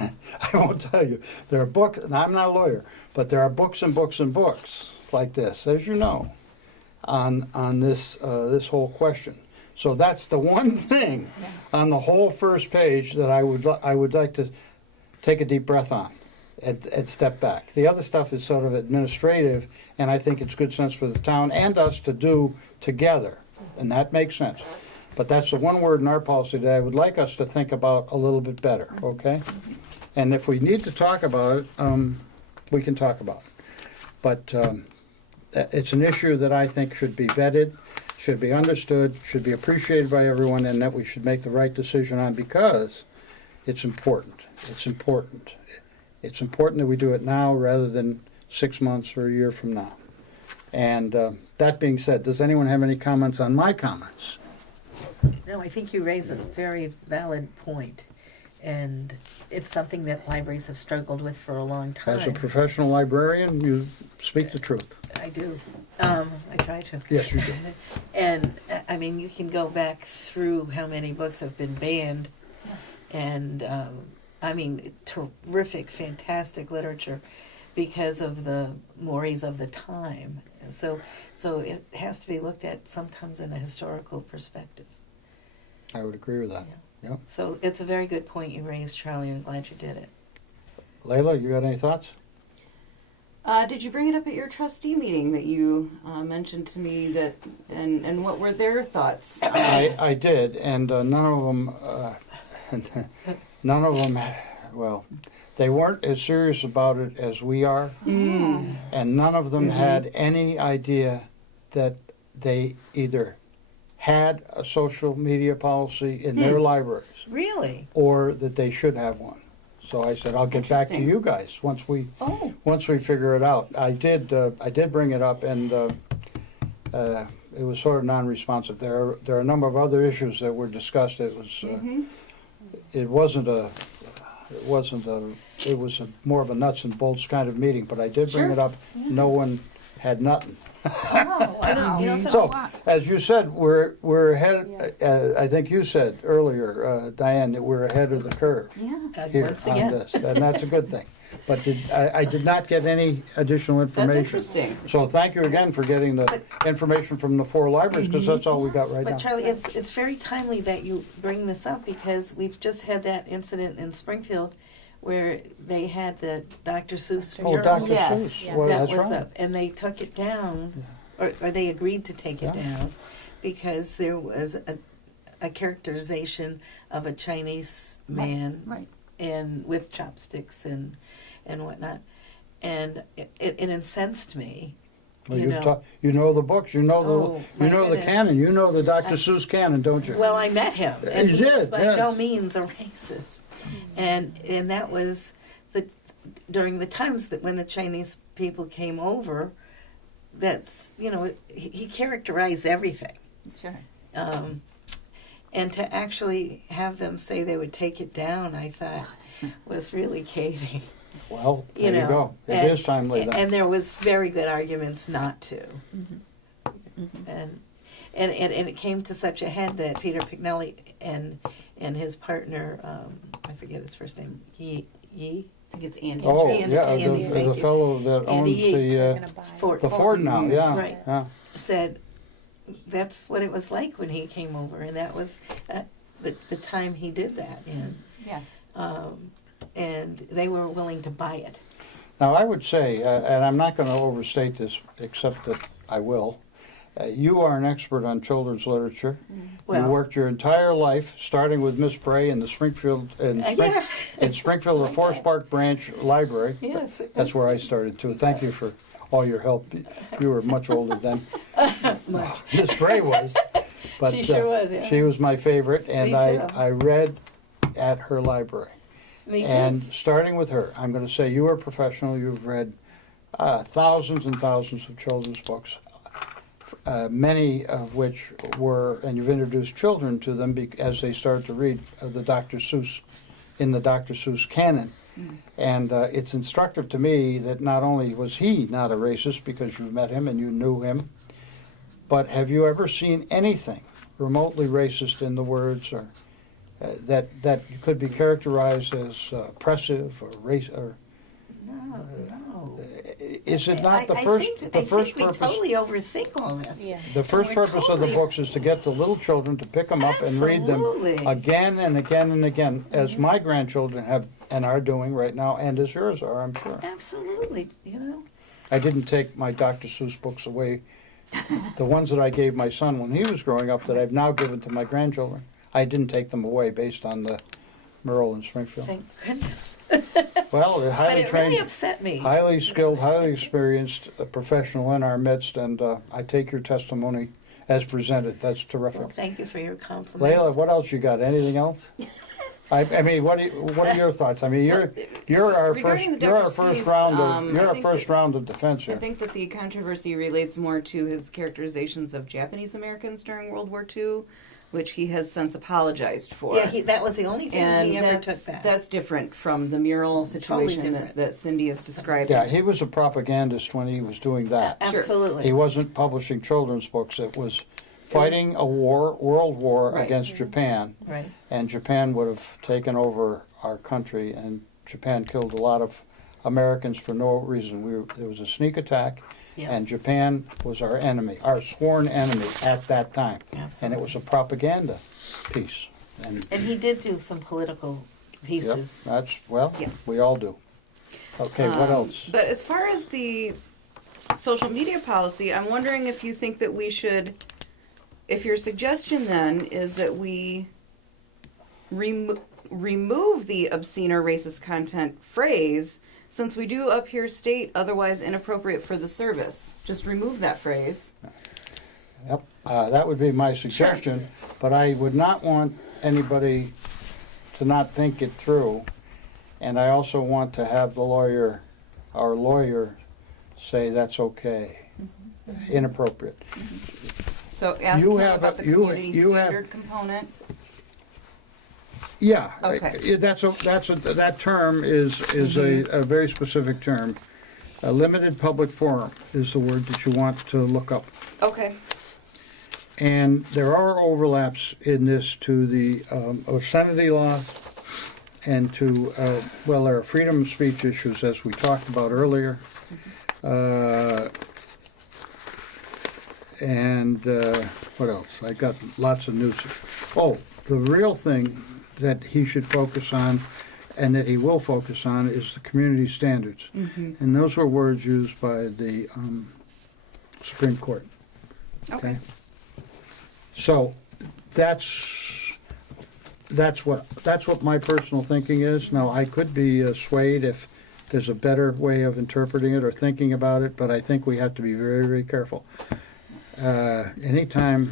I won't tell you, there are books, and I'm not a lawyer, but there are books and books and books like this, as you know, on this whole question. So that's the one thing on the whole first page that I would like to take a deep breath on and step back. The other stuff is sort of administrative, and I think it's good sense for the town and us to do together, and that makes sense. But that's the one word in our policy that I would like us to think about a little bit better, okay? And if we need to talk about it, we can talk about it. But it's an issue that I think should be vetted, should be understood, should be appreciated by everyone, and that we should make the right decision on because it's important. It's important. It's important that we do it now rather than 6 months or a year from now. And that being said, does anyone have any comments on my comments? No, I think you raise a very valid point, and it's something that libraries have struggled with for a long time. As a professional librarian, you speak the truth. I do. I try to. Yes, you do. And I mean, you can go back through how many books have been banned, and I mean, terrific, fantastic literature because of the mores of the time. And so it has to be looked at sometimes in a historical perspective. I would agree with that. Yep. So it's a very good point you raised, Charlie. I'm glad you did it. Layla, you got any thoughts? Did you bring it up at your trustee meeting that you mentioned to me that, and what were their thoughts? I did, and none of them, well, they weren't as serious about it as we are, and none of them had any idea that they either had a social media policy in their libraries Really? or that they should have one. So I said, I'll get back to Interesting. you guys once we Oh, figure it out. I did bring it up, and it was sort of non-responsive. There are a number of other issues that were discussed. It was it was more of a nuts and bolts kind of meeting. But I did bring Sure. it up. No one had nothing. Oh, wow. You know, So, as you said, we're ahead. I think you said earlier, Diane, that we're ahead of the curve Yeah. here Once on again. this, and that's a good thing. But I did not get any additional that's information. interesting. So thank you again for getting the information from the 4 libraries, because that's all we got right But now. Charlie, it's very timely that you bring this up because we've just had that incident in Springfield where they had the Dr. Seuss Oh, mural Dr. Yes. Seuss, Yeah. well, that that's was right. up, and they took it down, or they agreed to take it Yeah. down because there was a characterization of a Chinese man Right. and with chopsticks and whatnot. and it incensed me. Well, you you've know. taught, you know the books, you know Oh, the, my you know the goodness. canon, you know the Dr. Seuss canon, don't you? Well, I met him, and You he was did, by no yes. means a racist, and that was during the times that when the Chinese people came over. That's he characterized everything, Sure. and to actually have them say they would take it down, I thought was really caving. Well, there you go. It is timely then. And there was very good arguments not to. And it came to such a head that Peter Pignelli and his partner, I forget his first name, Yi I think it's Andy. Oh, Andy, yeah, Andy, the thank you. fellow that Andy owns Yee. They're the gonna buy. Ford, Ford now, yeah, Right. yeah. said that's what it was like when he came over, and that was the time he did that in. Yes. And they were willing to buy it. Now, I would say, and I'm not going to overstate this, except that I will, you are an expert on children's literature. Well, You worked your entire life, starting with Miss Bray in the Springfield, yeah. in Springfield, the Forest Park Branch Library. Yes, That's where I started too. Thank you for all your help. You were much older then. Much. Miss Bray was. But, She sure was, yeah. She was my favorite, and Me too. I read at her library. Me too. And starting with her, I'm going to say you are a professional. You've read thousands and thousands of children's books, many of which were, and you've introduced children to them as they start to read the Dr. Seuss, in the Dr. Seuss canon. And it's instructive to me that not only was he not a racist because you met him and you knew him, but have you ever seen anything remotely racist in the words or that could be characterized as oppressive or race or No. is it not the I first think, the I first think we purpose totally overthink all this. Yeah. the first we're purpose of the totally- books is to get the little children to pick them up and read them Absolutely. again and again and again, as my grandchildren have and are doing right now, and as yours are, I'm sure. Absolutely, I didn't take my Dr. Seuss books away. The ones that I gave my son when he was growing up that I've now given to my grandchildren, I didn't take them away based on the Merle in Springfield. Thank goodness. Well, a But highly it trained, really upset me. highly skilled, highly experienced professional in our midst, and I take your testimony as presented. That's terrific. Well, thank you for your compliments. Layla, what else you got? Anything else? I mean, what are your thoughts? I mean, you're our Regarding first the you're our Dr. first Seuss, round of I you're our think first that- round of defense I here. think that the controversy relates more to his characterizations of Japanese Americans during World War II, which he has since apologized for. Yeah, that was the only thing and he ever took that's, back. that's different from the mural Totally situation different. that Cindy has described. Yeah, he was a propagandist when he was doing that. Absolutely. He wasn't publishing children's books. It was fighting a war, world war Right. against Japan, Right. and Japan would have taken over our country, and Japan killed a lot of Americans for no reason. There was a sneak attack, Yeah. and Japan was our enemy, our sworn enemy at that time. And Absolutely. it was a propaganda piece. And And he did do some political yep, pieces. that's, well, Yeah. we all do. Okay, what else? But as far as the social media policy, I'm wondering if you think that we should, if your suggestion then is that we remove the obscene or racist content phrase, since we do up here state otherwise inappropriate for the service. Just remove that phrase. Yep, that would be my suggestion, but I would not want anybody to not think it through. And I also want to have our lawyer, say that's okay, inappropriate. So ask You him have about a- the you- community you have- standard component. Yeah, Okay. that term is a very specific term. A limited public forum is the word that you want to look up. Okay. And there are overlaps in this to the obscenity laws and to, well, there are freedom of speech issues, as we talked about earlier. And what else? I got lots of news. Oh, the real thing that he should focus on and that he will focus on is the community standards. And those were words used by the Supreme Court. Okay. So that's what my personal thinking is. Now, I could be swayed if there's a better way of interpreting it or thinking about it, but I think we have to be very, very careful. Anytime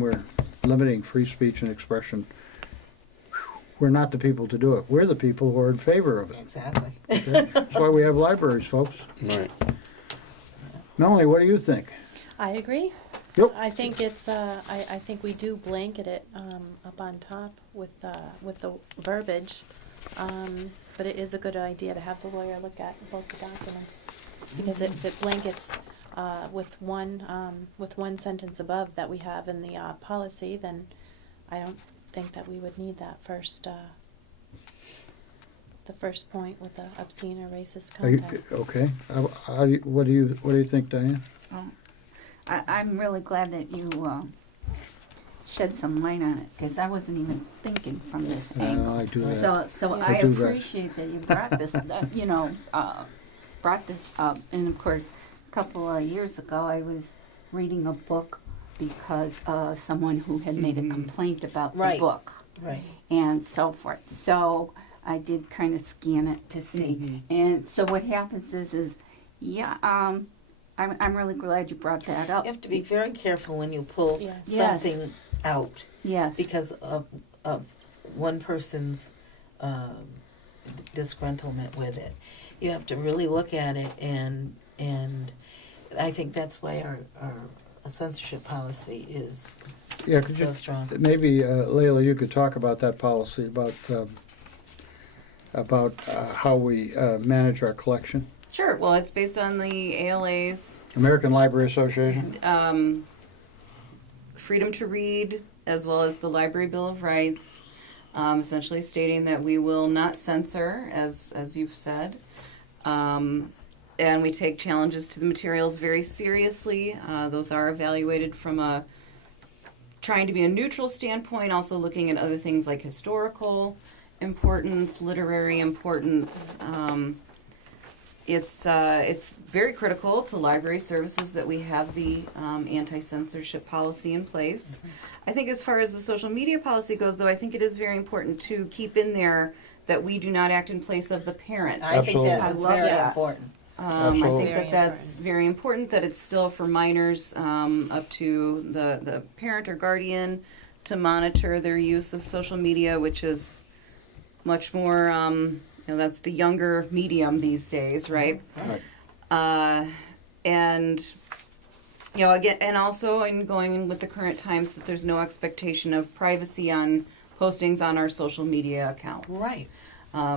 we're limiting free speech and expression, we're not the people to do it. We're the people who are in favor of it. Exactly. Okay? That's why we have libraries, folks. Right. Melanie, what do you think? I agree. Yep. I think it's, I think we do blanket it, up on top with the verbiage. But it is a good idea to have the lawyer look at both the documents. Because if it blankets, with one sentence above that we have in the, policy, then I don't think that we would need that first, the first point with the obscene or racist Are you, content. okay. What do you think, Diane? I'm really glad that you shed some light on it, because I wasn't even thinking from this angle. I do that. So Yeah. I I do that. appreciate that you brought this, brought this up. And of course, a couple of years ago, I was reading a book because someone who had made a complaint about the Right. book Right. and so forth. So I did kind of scan it to see. And so what happens is yeah, I'm really glad you brought that up. You have to be very careful when you pull Yes. Yes. something out Yes. because of one person's disgruntlement with it. You have to really look at it, and I think that's why our censorship policy is Yeah, could so you, strong. maybe, Leila, you could talk about that policy, about how we manage our collection. Sure. Well, it's based on the ALA's American Library Association. freedom to read, as well as the Library Bill of Rights, essentially stating that we will not censor, as you've said, and we take challenges to the materials very seriously. Those are evaluated from a trying to be a neutral standpoint, also looking at other things like historical importance, literary importance. It's very critical to library services that we have the anti-censorship policy in place. I think as far as the social media policy goes, though, I think it is very important to keep in there that we do not act in place of the parent. I think that Absolutely. was I love very that. important. I Absolutely. think that that's very important, that it's still for minors up to the parent or guardian to monitor their use of social media, which is much more, that's the younger medium these days, right? Right. And, again, and also in going with the current times that there's no expectation of privacy on postings on our social media accounts. Right.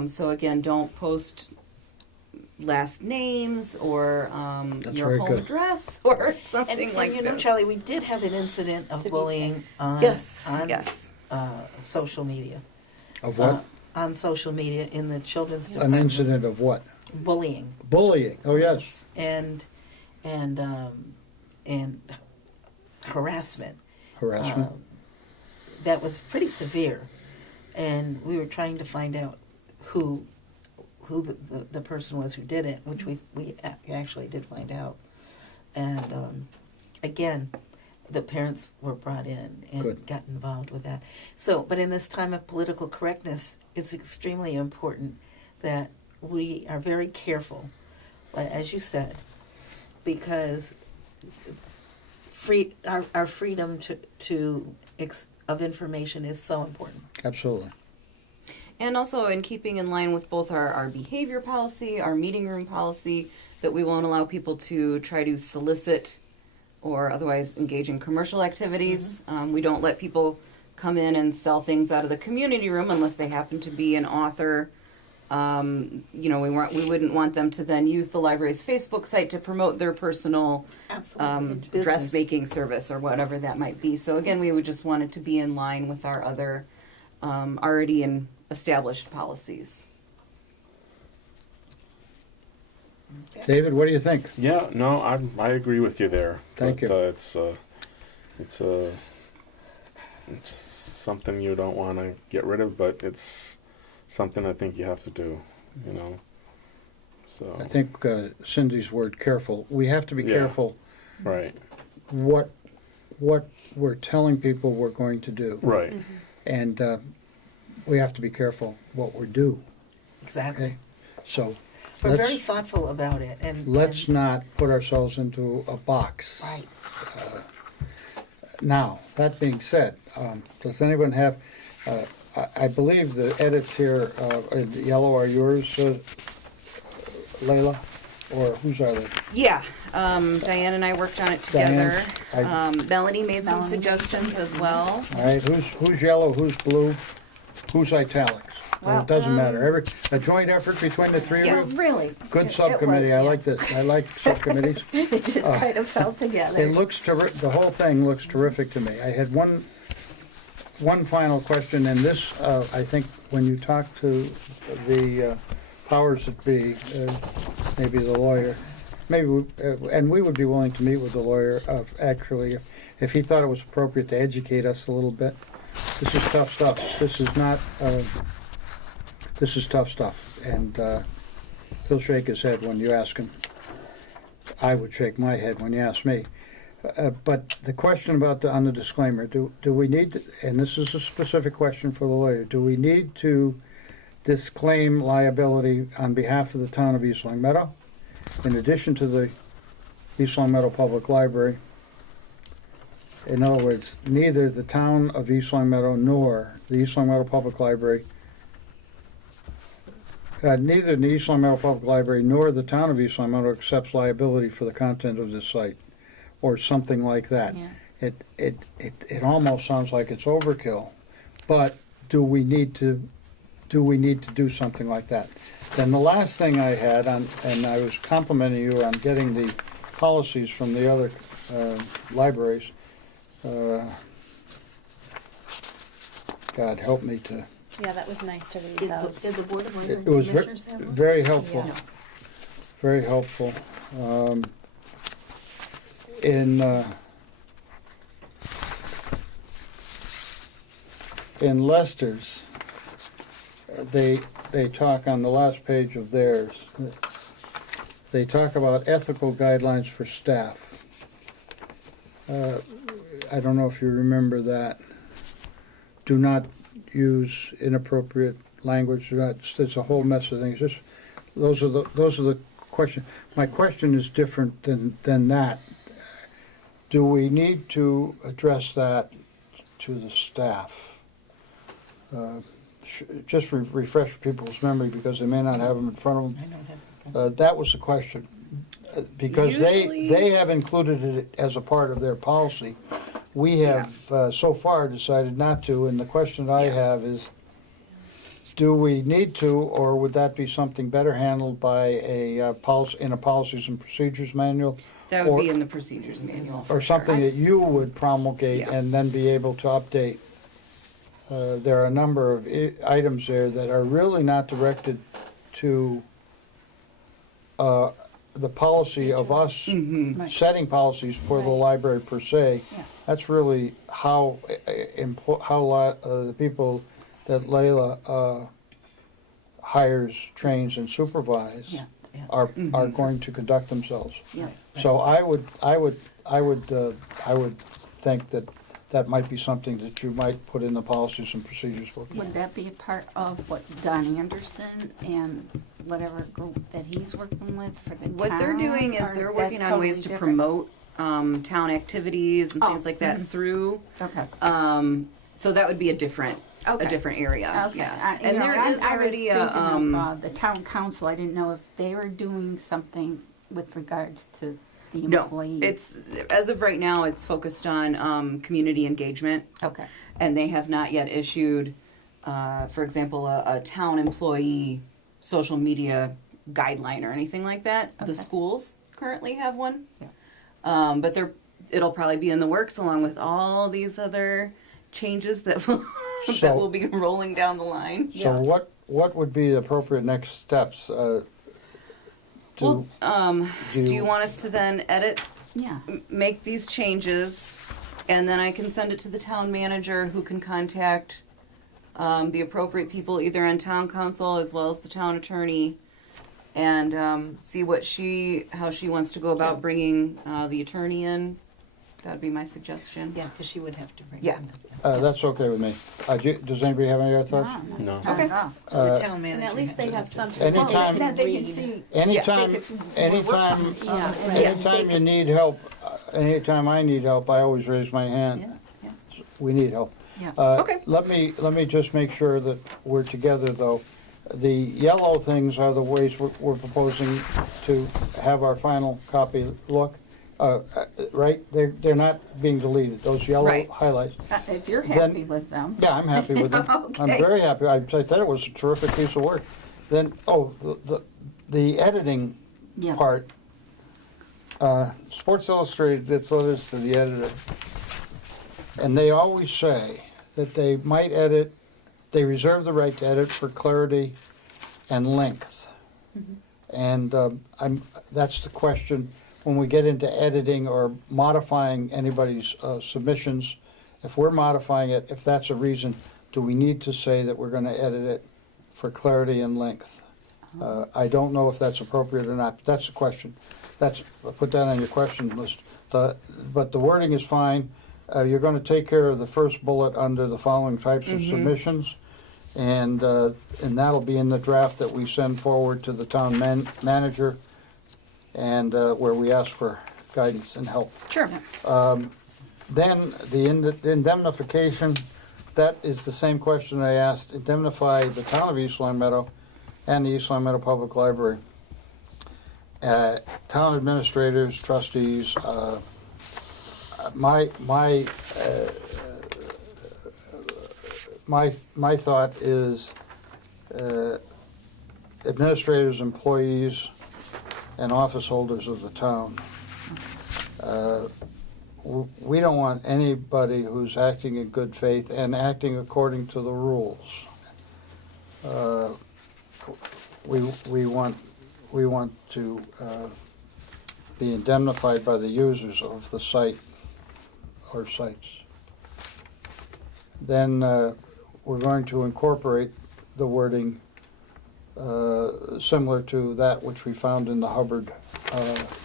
So again, don't post last names or That's your very home good. address or something And like you know, this. Charlie, we did have an incident of To be bullying on Yes, on yes. social media. Of what? On social media in the children's An department. incident of what? Bullying Bullying. Oh, yes. and harassment. Harassment. That was pretty severe, and we were trying to find out who the person was who did it, which we actually did find out. And again, the parents were brought in and Good. got involved with that. So, but in this time of political correctness, it's extremely important that we are very careful, as you said, because our freedom of information is so important. Absolutely. And also in keeping in line with both our behavior policy, our meeting room policy, that we won't allow people to try to solicit or otherwise engage in commercial activities. We don't let people come in and sell things out of the community room unless they happen to be an author. We wouldn't want them to then use the library's Facebook site to promote their personal Absolutely. dressmaking service or whatever that might be. So again, we would just want it to be in line with our other already established policies. David, what do you think? Yeah, no, I agree with you there. Thank you. It's something you don't want to get rid of, but it's something I think you have to do. So I think Cindy's word, careful. We have to be Yeah. careful right, what we're telling people we're going to do. right, And we have to be careful what we do. Exactly. Okay? So We're very let's, thoughtful about it, and let's not put ourselves into a box. right. Now, that being said, does anyone have, I believe the edits here in yellow are yours, Leila? Or whose are they? Yeah, Diane and I worked on it Diane, together. Melanie made some Melanie. suggestions as well. All right, who's yellow, who's blue, who's italics? Well, it doesn't matter. A joint effort between the three Yes. of you? Really. Good It subcommittee, was, I yeah. like this. I like subcommittees. It just kind of fell together. It looks the whole thing looks terrific to me. I had one final question, and this, I think, when you talk to the powers that be, maybe the lawyer, and we would be willing to meet with the lawyer, actually, if he thought it was appropriate to educate us a little bit. This is tough stuff. This is not, this is tough stuff, and he'll shake his head when you ask him. I would shake my head when you ask me. But the question about on the disclaimer, do we need to, and this is a specific question for the lawyer, do we need to disclaim liability on behalf of the town of East Long Meadow, in addition to the East Long Meadow Public Library? In other words, neither the town of East Long Meadow nor the East Long Meadow Public Library, neither the East Long Meadow Public Library nor the town of East Long Meadow accepts liability for the content of this site, or something like that. Yeah. It almost sounds like it's overkill, but do we need to do something like that? Then the last thing I had on, and I was complimenting you on getting the policies from the other libraries. God help me to. Yeah, that was nice to read Did those. the Board of It was Commissioners have one? very helpful. Yeah. Very helpful. In Lester's, they talk on the last page of theirs. They talk about ethical guidelines for staff. I don't know if you remember that. Do not use inappropriate language. Do not. It's a whole mess of things. Just those are the question. My question is different than that. Do we need to address that to the staff? Just refresh people's memory because they may not have them in front of them. I don't have. That was the question. Because Usually- they have included it as a part of their policy. We have so far decided not to, and the question I have is, do we need to, or would that be something better handled by a policy, in a policies and procedures manual? That would Or- be in the procedures manual. Or for something sure. that you would promulgate Yeah. and then be able to update? There are a number of items there that are really not directed to the policy of us Right. setting policies for the Right. library per se. Yeah. That's really how the people that Leila hires, trains, and supervise Yeah. are going to conduct themselves. Yeah. So I would think that might be something that you might put in the policies and procedures book. Would that be a part of what Don Anderson and whatever group that he's working with for the town? What they're doing is or they're that's working on ways to totally different? promote town activities and Oh, things like that through. Okay. So that would be a different Okay. area. Okay. Yeah. You And know, there I- is I was already a thinking of, the town council. I didn't know if they were doing something with regards to the no. employees. It's as of right now, it's focused on community engagement, Okay. and they have not yet issued, for example, a town employee social media guideline or anything like that. Okay. The schools currently have one, Yeah. but it'll probably be in the works along with all these other changes that will that So- will be rolling down the line. So Yes. what would be the appropriate next steps? Well, do you you- want us to then edit, Yeah. make these changes, and then I can send it to the town manager who can contact the appropriate people either on town council as well as the town attorney and see how she wants to go about bringing the attorney in That'd be my suggestion. Yeah, because she would have to bring Yeah. them. That's okay with me. Does anybody have any other thoughts? No. Okay. The town manager. And at least they have something. Anytime- That they can Read. see. Anytime, They could- anytime, Yeah. anytime you need help, anytime I need help, I always raise my Yeah, hand. yeah, We need help. yeah. Okay. Let me just make sure that we're together, though. The yellow things are the ways we're proposing to have our final copy look. Right? They're not being deleted, those yellow Right. highlights. If you're Then- happy with them. Yeah, I'm happy with them. I'm Okay. very happy. I thought it was a terrific piece of work. Then, the editing Yeah. part, Sports Illustrated gets letters to the editor. And they always say that they might edit, they reserve the right to edit for clarity and length. And that's the question, when we get into editing or modifying anybody's submissions, if we're modifying it, if that's a reason, do we need to say that we're going to edit it for clarity and length? I don't know if that's appropriate or not, but that's the question. I'll put that on your question list. But the wording is fine. You're going to take care of the first bullet under the following types of submissions, and that'll be in the draft that we send forward to the town manager, and where we ask for guidance and help. Sure. Then the indemnification, that is the same question I asked. Indemnify the town of East Long Meadow and the East Long Meadow Public Library. Town administrators, trustees, my thought is administrators, employees, and office holders of the town. We don't want anybody who's acting in good faith and acting according to the rules. We want to be indemnified by the users of the site or sites. Then we're going to incorporate the wording similar to that which we found in the Hubbard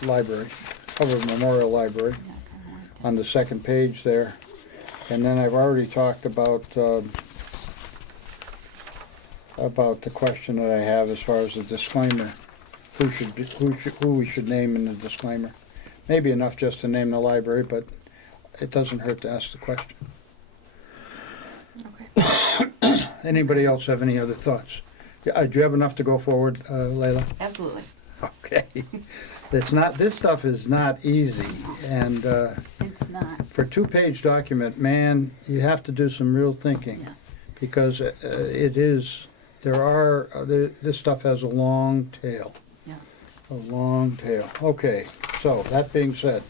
Library, Hubbard Memorial Library, on the second page there. And then I've already talked about the question that I have as far as the disclaimer. Who we should name in the disclaimer. Maybe enough just to name the library, but it doesn't hurt to ask the question. Okay. Anybody else have any other thoughts? Do you have enough to go forward, Leila? Absolutely. Okay. This stuff is not easy, and It's not. for a 2-page document, man, you have to do some real thinking, Yeah. because this stuff has a long tail. Yeah. A long tail. Okay, so that being said,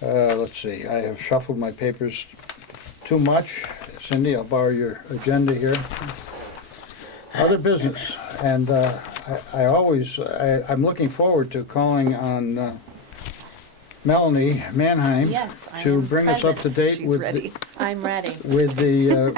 let's see, I have shuffled my papers too much. Cindy, I'll borrow your agenda here. Other business, and I'm looking forward to calling on Melanie Manheim Yes, I to am bring us up to present. date She's with ready. I'm ready. the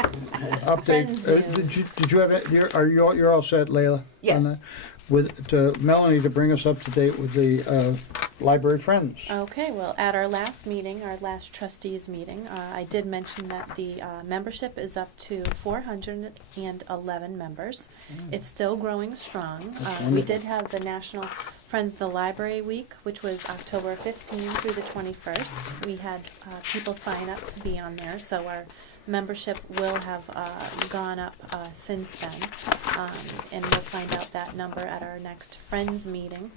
update. Friends news. Did you have it? You're all set, Leila? Yes. On that? With Melanie to bring us up to date with the library friends. Okay, well, at our last meeting, our last trustees meeting, I did mention that the membership is up to 411 members. It's still growing strong. We wonderful. did have the National Friends of the Library Week, which was October 15th through the 21st. We had people sign up to be on there, so our membership will have gone up since then. And we'll find out that number at our next Friends meeting,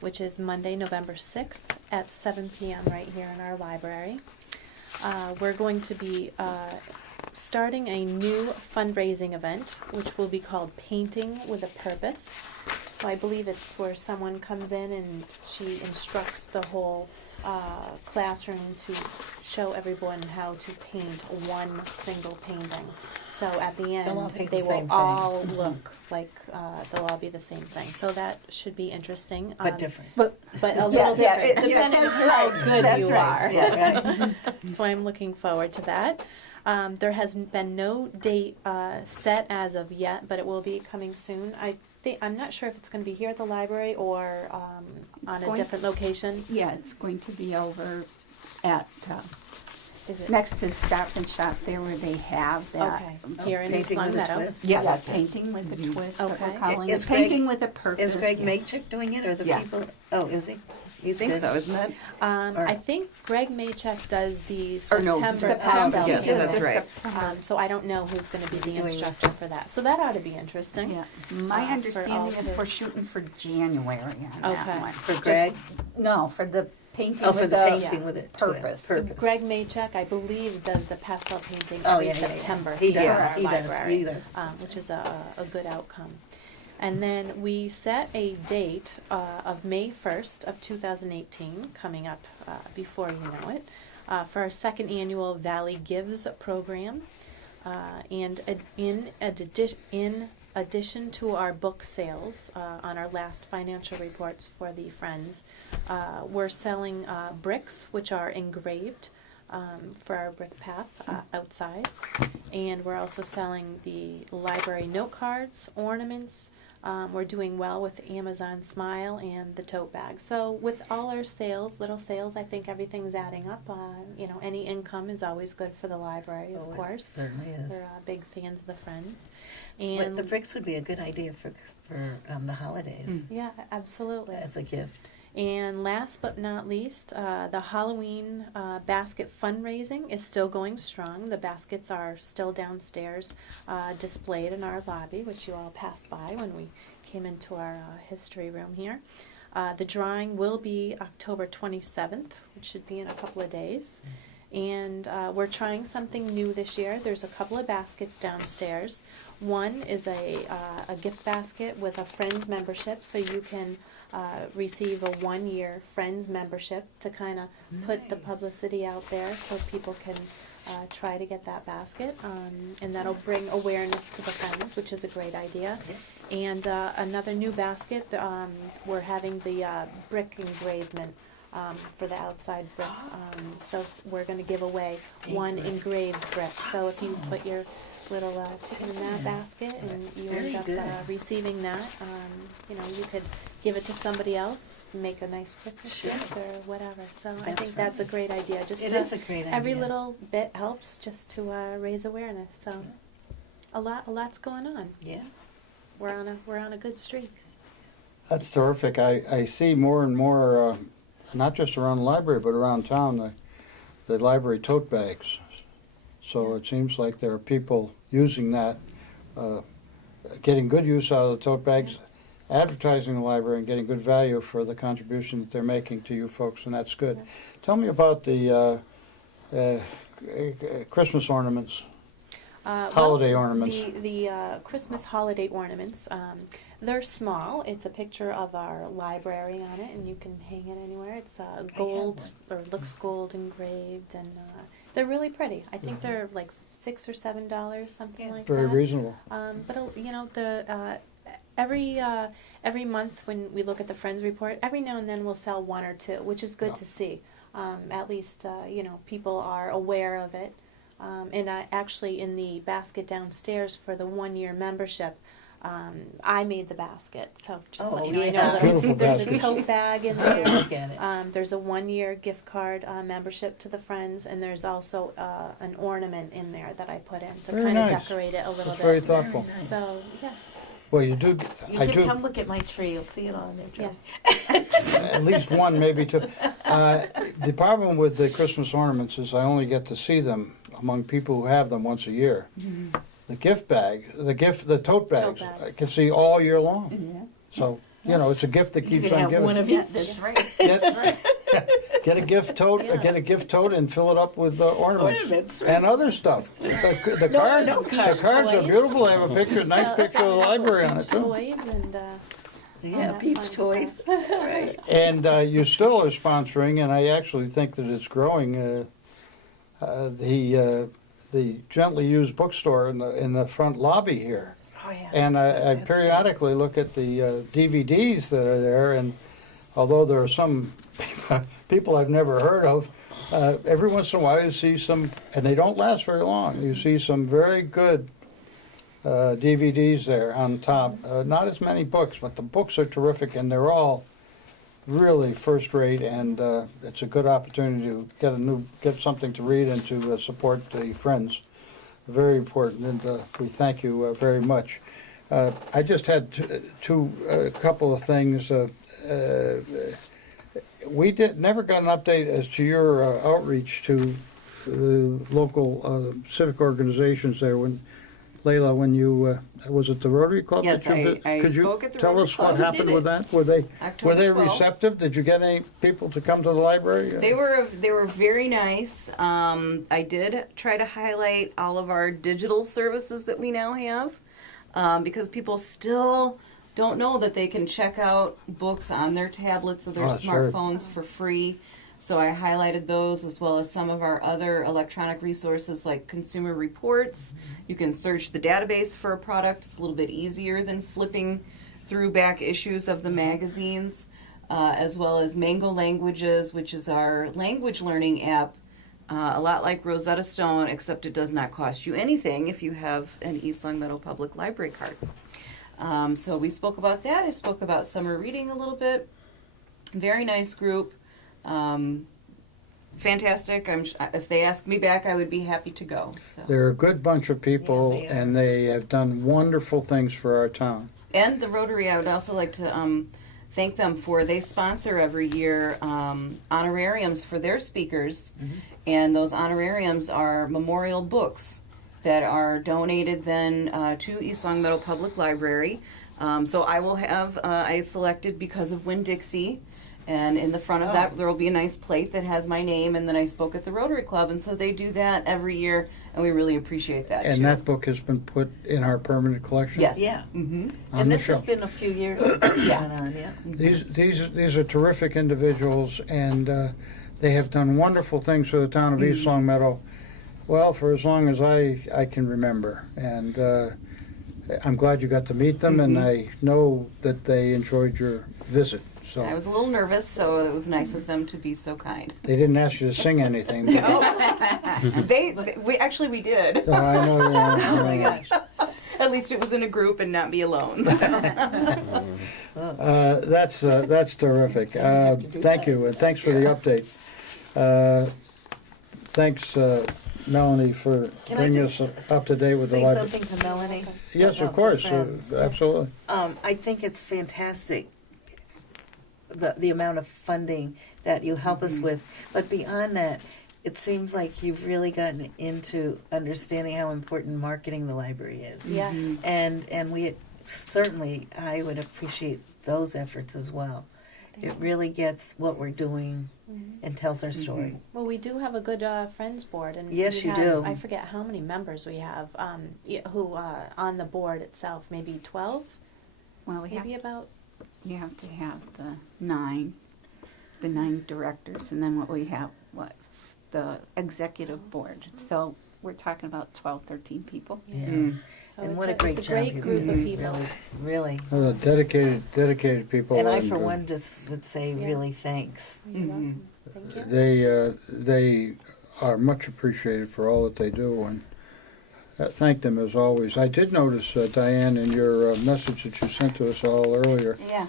which is Monday, November 6th at 7 p.m. right here in our library. We're going to be starting a new fundraising event, which will be called Painting with a Purpose. So I believe it's where someone comes in and she instructs the whole classroom to show everyone how to paint one single painting. So at the They'll all end, paint they the will same thing. all look like they'll all be the same thing. So that should be interesting. But different. But But a Yeah, little yeah, different, depending on that's how right. good That's you right. are. Yeah, right. So I'm looking forward to that. There has been no date set as of yet, but it will be coming soon. I'm not sure if it's going to be here at the library or on a going- different location. yeah, it's going to be over at, Is it? next to Stop and Shop there where they have that. Okay, here in Painting East Long with a Meadow. twist? Yeah, That's it. painting with a twist, what we're Okay. calling Is it, Greg- painting with a purpose. Is Greg yeah. Maychick doing it, or the Yeah. people? Oh, is he? I He's think good. so, isn't it? Or- I think Greg Maycheck does the Or no, September. September. Yes, yeah, that's the right. September. So I don't know who's gonna be the Doing instructor for that, so that ought to be interesting. Yeah, my for understanding all is to- we're shooting for January on Okay. that one. For Just- Greg? No, for the painting Oh, for with the the painting with it. purpose. Greg Maycheck, I believe, does the pastel painting Oh, every yeah, yeah, yeah. September. He here does, at our he does, library, he does. Which is a good outcome. And then we set a date of May 1st of 2018, coming up before you know it, for our second annual Valley Gives program. And in addition to our book sales on our last financial reports for the Friends, we're selling bricks, which are engraved for our brick path outside. And we're also selling the library note cards, ornaments. We're doing well with Amazon Smile and the tote bag. So with all our sales, little sales, I think everything's adding up. Any income is always good for the library, of Oh, it course. certainly is. We're big fans of the Friends. But And the bricks would be a good idea for the holidays yeah, absolutely. as a gift. And last but not least, the Halloween basket fundraising is still going strong. The baskets are still downstairs displayed in our lobby, which you all passed by when we came into our history room here. The drawing will be October 27th, which should be in a couple of days. And we're trying something new this year. There's a couple of baskets downstairs. One is a gift basket with a Friends membership, so you can receive a 1-year Friends membership to kind of put the publicity out there so people can try to get that basket. And that'll bring awareness to the Friends, which is a great idea. And another new basket, we're having the brick engravement for the outside brick. So we're going to give away one engraved brick. So if you put your little tin in that basket and you Very end up good. receiving that, you could give it to somebody else, make a nice Christmas Sure. gift or whatever. So I That's think that's a great idea. Just It to- is a great every idea. little bit helps just to raise awareness. So a lot's going on. Yeah. We're on a good streak. That's terrific. I see more and more, not just around the library, but around town, the library tote bags. So it seems like there are people using that, getting good use out of the tote bags, advertising the library and getting good value for the contribution that they're making to you folks, and that's good. Tell me about the Christmas ornaments. Holiday ornaments. The Christmas holiday ornaments, they're small. It's a picture of our library on it, and you can hang it anywhere. It's gold, or looks gold engraved, and they're really pretty. I think they're like $6 or $7, something like Very that. reasonable. But every month when we look at the Friends report, every now and then we'll sell one or two, which is good to see. At least people are aware of it. And actually, in the basket downstairs for the 1-year membership, I made the basket. So just to let you know, yeah. Beautiful there's a baskets. tote bag in So there. look at it. There's a 1-year gift card membership to the Friends, and there's also an ornament in there that I put in to Very kind of nice. decorate it a little That's very bit. thoughtful. nice. So yes, Well, you do, You I can do, come look at my tree. You'll see it on there, yes. Joe. at least one, maybe two. The problem with the Christmas ornaments is I only get to see them among people who have them once a year. The gift bag, the tote bags, I bags. can see all year long. Yeah. So, it's a gift that You keeps can on have giving. one of Yeah, each. that's right. Get a gift tote, Yeah. get a gift tote and fill it up with ornaments. Ornaments, right. And other stuff. The cards, no the cards. cards are Toys. beautiful. They have a picture, nice picture of the library on it Peach too. toys and Yeah, that peach fun toys. stuff. Right. And you still are sponsoring, and I actually think that it's growing. The gently used bookstore in the front lobby here, Oh, yeah. and that's good, I that's periodically look at the DVDs that are there, and although there are some people I've never heard of, every once in a while you see some, and they don't last very long. You see some very good DVDs there on top. Not as many books, but the books are terrific, and they're all really first rate, and it's a good opportunity to get something to read and to support the Friends. Very important, and we thank you very much. I just had a couple of things. We never got an update as to your outreach to local civic organizations there. When Leila, when you was it the Rotary Club? Yes, that you I could you spoke at the tell Rotary us what Club. happened Did with it? that? Were they October 12th. receptive? Did you get any people to come to the library? They were very nice. I did try to highlight all of our digital services that we now have, because people still don't know that they can check out books on their tablets or their Sure. smartphones for free. So I highlighted those, as well as some of our other electronic resources like consumer reports. You can search the database for a product. It's a little bit easier than flipping through back issues of the magazines, as well as Mango Languages, which is our language learning app, a lot like Rosetta Stone, except it does not cost you anything if you have an East Long Meadow Public Library card. So we spoke about that. I spoke about summer reading a little bit. Very nice group. Fantastic. If they ask me back, I would be happy to go. So. They're a good bunch of people, Yeah, they are. and they have done wonderful things for our town. And the Rotary, I would also like to thank them for, they sponsor every year honorariums for their speakers, and those honorariums are memorial books that are donated then to East Long Meadow Public Library. So I will have, I selected Because of Winn-Dixie, and in the front of that there will be a nice plate that has my name, and then I spoke at the Rotary Club, and so they do that every year, and we really appreciate that And too. that book has been put in our permanent collection. Yes. Yeah. Mm-hmm. On And the this has shelf. been a few years since it's Yeah. gone on, yeah. These are terrific individuals, and they have done wonderful things for the town of East Long Meadow. Well, for as long as I can remember, and I'm glad you got to meet them, and I know that they enjoyed your visit. So I was a little nervous, so it was nice of them to be so kind. they didn't ask you to sing anything. Did they? We did. Oh, I know. Oh my gosh. At least it was in a group and not be alone. That's terrific. Thank you, and thanks for the update. Thanks, Melanie, for Can I bringing us just up to date with the Say library. something to Melanie? Yes, of about the course, Friends? absolutely. I think it's fantastic, the amount of funding that you help us with. But beyond that, it seems like you've really gotten into understanding how important marketing the library is. Yes. And we certainly, I would appreciate those efforts as well. It really gets what we're doing and tells our story. Well, we do have a good Friends board, and Yes, we you have, do. I forget how many members we have who on the board itself, maybe 12, Well, we maybe about. you have to have the nine directors, and then the executive board. So we're talking about 12, 13 people. Yeah. So And it's what a great it's job a great you're group of doing. people. Really. Dedicated people. And I, for one, just would say Yeah. really thanks. You're welcome. Thank you. They are much appreciated for all that they do, and thank them as always. I did notice, Diane, in your message that you sent to us all earlier, Yeah.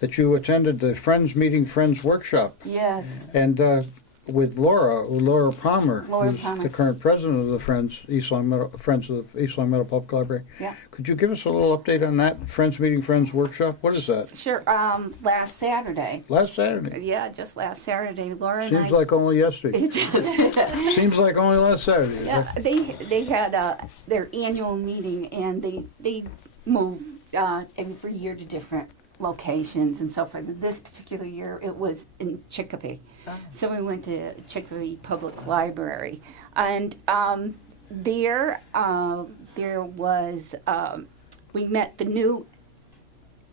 that you attended the Friends Meeting Friends workshop, Yes. and with Laura Palmer, Laura who's Palmer. the current president of the Friends of East Long Meadow Public Library. Yeah. Could you give us a little update on that Friends Meeting Friends workshop? What is that? Sure. Last Saturday. Last Saturday. Yeah, just last Saturday, Laura and Seems I. like only yesterday. It's just- Seems like only last Saturday. Yeah, they had their annual meeting, and they move every year to different locations and so forth. This particular year, it was in Chicopee. So we went to Chicopee Public Library, and there was we met the new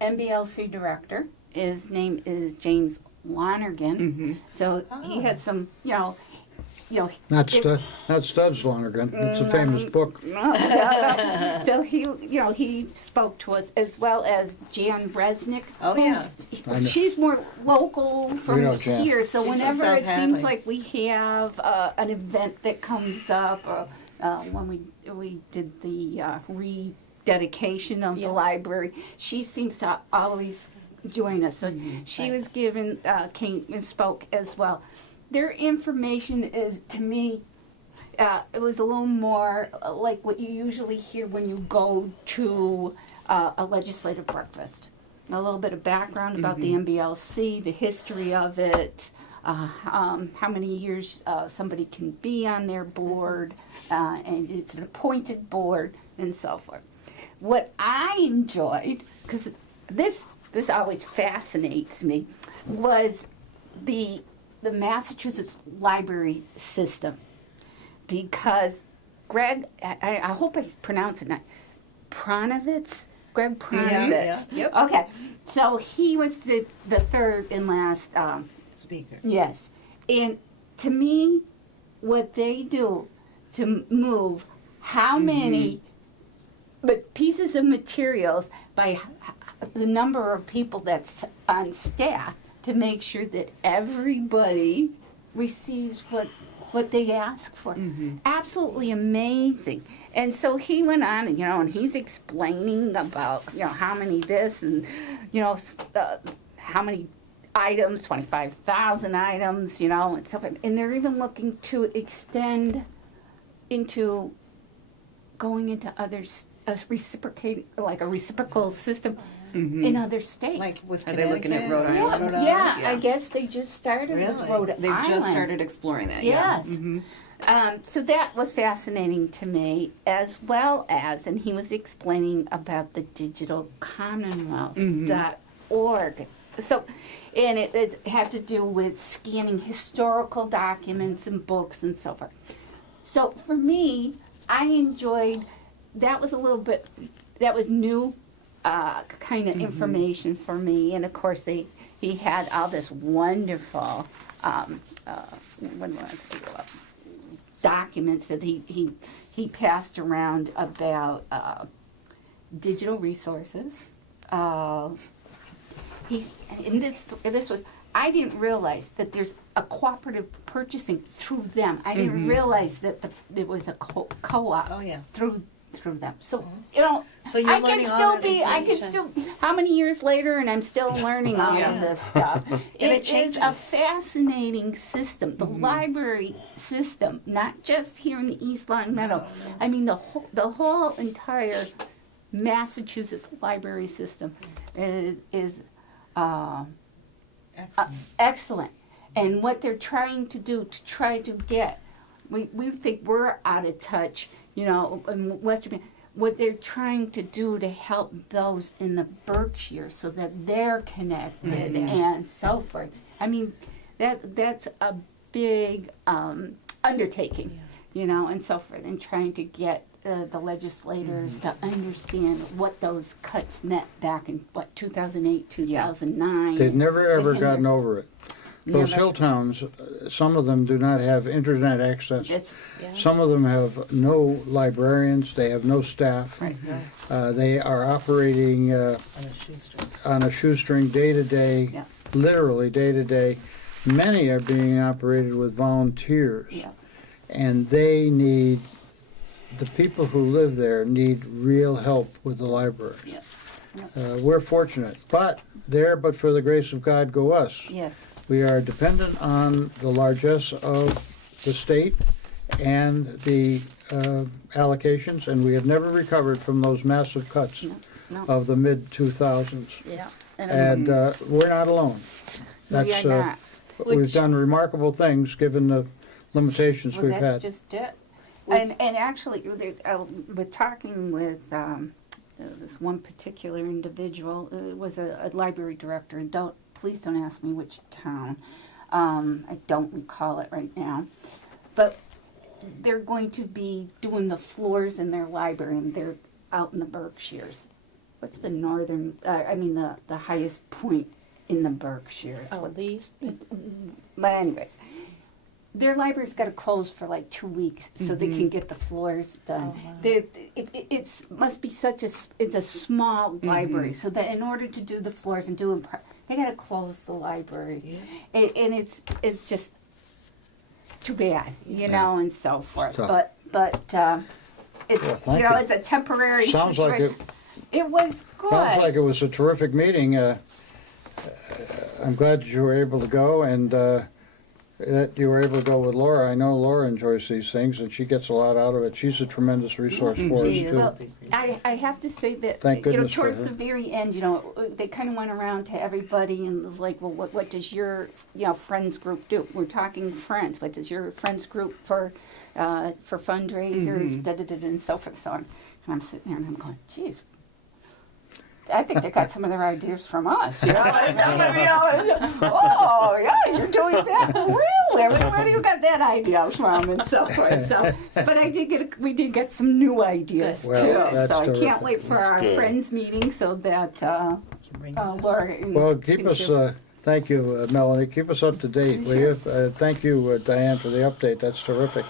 MBLC director. His name is James Lonergan. So he had some, Not if- Studs Lonergan. It's a famous book. So he spoke to us, as well as Jan Resnick. Oh, yeah. I know. She's more local from know Jan. here, so She's from whenever South it seems Hadley. like we have an event that comes up, when we did the rededication of Yeah. the library, she seems to always join us. So she was given, came and spoke as well. Their information is, to me, it was a little more like what you usually hear when you go to a legislative breakfast. A little bit of background about the MBLC, the history of it, how many years somebody can be on their board, and it's an appointed board, and so forth. What I enjoyed, because this always fascinates me, was the Massachusetts library system. Because Greg, I hope I pronounce it right, Pranovitz? Greg Pranovitz. Yeah, yep. Okay, so he was the third and last Speaker. yes. And to me, what they do to move how many but pieces of materials by the number of people that's on staff to make sure that everybody receives what they ask for. Absolutely amazing. And so he went on, and he's explaining about, how many this and, how many items, 25,000 items, and so forth. And they're even looking to extend into going into others, a reciprocal system in other states. Like with Are they looking at Rhode Connecticut? Island? yeah, Yeah. I guess they just started with Really? Rhode They've Island. just started exploring that. Yes. Yeah. So that was fascinating to me, as well as, and he was explaining about the Digital Commonwealth.org. So, and it had to do with scanning historical documents and books and so forth. So for me, I enjoyed, that was a little bit, that was new kind of information for me. And of course, he had all this wonderful, what was it? Documents that he passed around about digital resources. And this was, I didn't realize that there's a cooperative purchasing through them. I didn't realize that there was a co-op Oh, yeah. through them. So So you're I can learning still all this be. I can still. How many years later, and I'm still learning all of this stuff. it It is changes. a fascinating system. The library system, not just here in the East Long Meadow. I mean, the whole entire Massachusetts library system is Excellent. excellent. And what they're trying to do to try to get, we think we're out of touch, in Western Mass. What they're trying to do to help those in the Berkshire so that they're connected and so forth. I mean, that's a big undertaking, and so forth, and trying to get the legislators to understand what those cuts meant back in 2008, 2009. They've never ever They gotten hinder- over it. Those Never. hill towns, some of them do not have internet access. That's Some of them have no librarians, they have no staff. right. They are operating On a shoestring. on a shoestring day to day, Yeah. literally day to day. Many are being operated with volunteers. Yeah. And they need, the people who live there need real help with the libraries. Yeah. We're fortunate, but for the grace of God go us. Yes. We are dependent on the largesse of the state and the allocations, and we have never recovered from those massive cuts No. of the mid-2000s. Yeah. And we're not alone. we are That's not. we've Which- done remarkable things given the limitations Well, we've that's had. just it. And actually, we're talking with this one particular individual. Was a library director, and please don't ask me which town. I don't recall it right now, but they're going to be doing the floors in their library, and they're out in the Berkshires. What's the northern? The highest point in the Berkshires. Oh, Lee? But anyways, their library's got to close for like 2 weeks so they can get the floors done. Oh, wow. It's must be it's a small library, so that in order to do the floors and they got to close the library, and it's just too bad, and so forth. tough. But it's Well, thank you. it's a temporary. Sounds like situation. It was good. Sounds like it was a terrific meeting. I'm glad that you were able to go, and that you were able to go with Laura. I know Laura enjoys these things, and she gets a lot out of it. She's a tremendous resource for us, She is. too. Well, I have to say that, Thank goodness for towards her. the very end, they kind of went around to everybody and was like, well, what does your, friends group do? We're talking friends. What does your friends group for fundraisers, da-da-da-da, and so forth, so on. And I'm sitting there and I'm going, geez, I think they got some of their ideas from us, And somebody else, oh, yeah, you're doing that? Really? Where do you got that idea from? And so forth. So, but we did get some new ideas Well, too. that's So I terrific. can't wait for That's our good. friends meeting so that Laura. Well, keep us, thank you, Melanie, keep us up to date, will you? Thank you, Diane, for the update, that's terrific.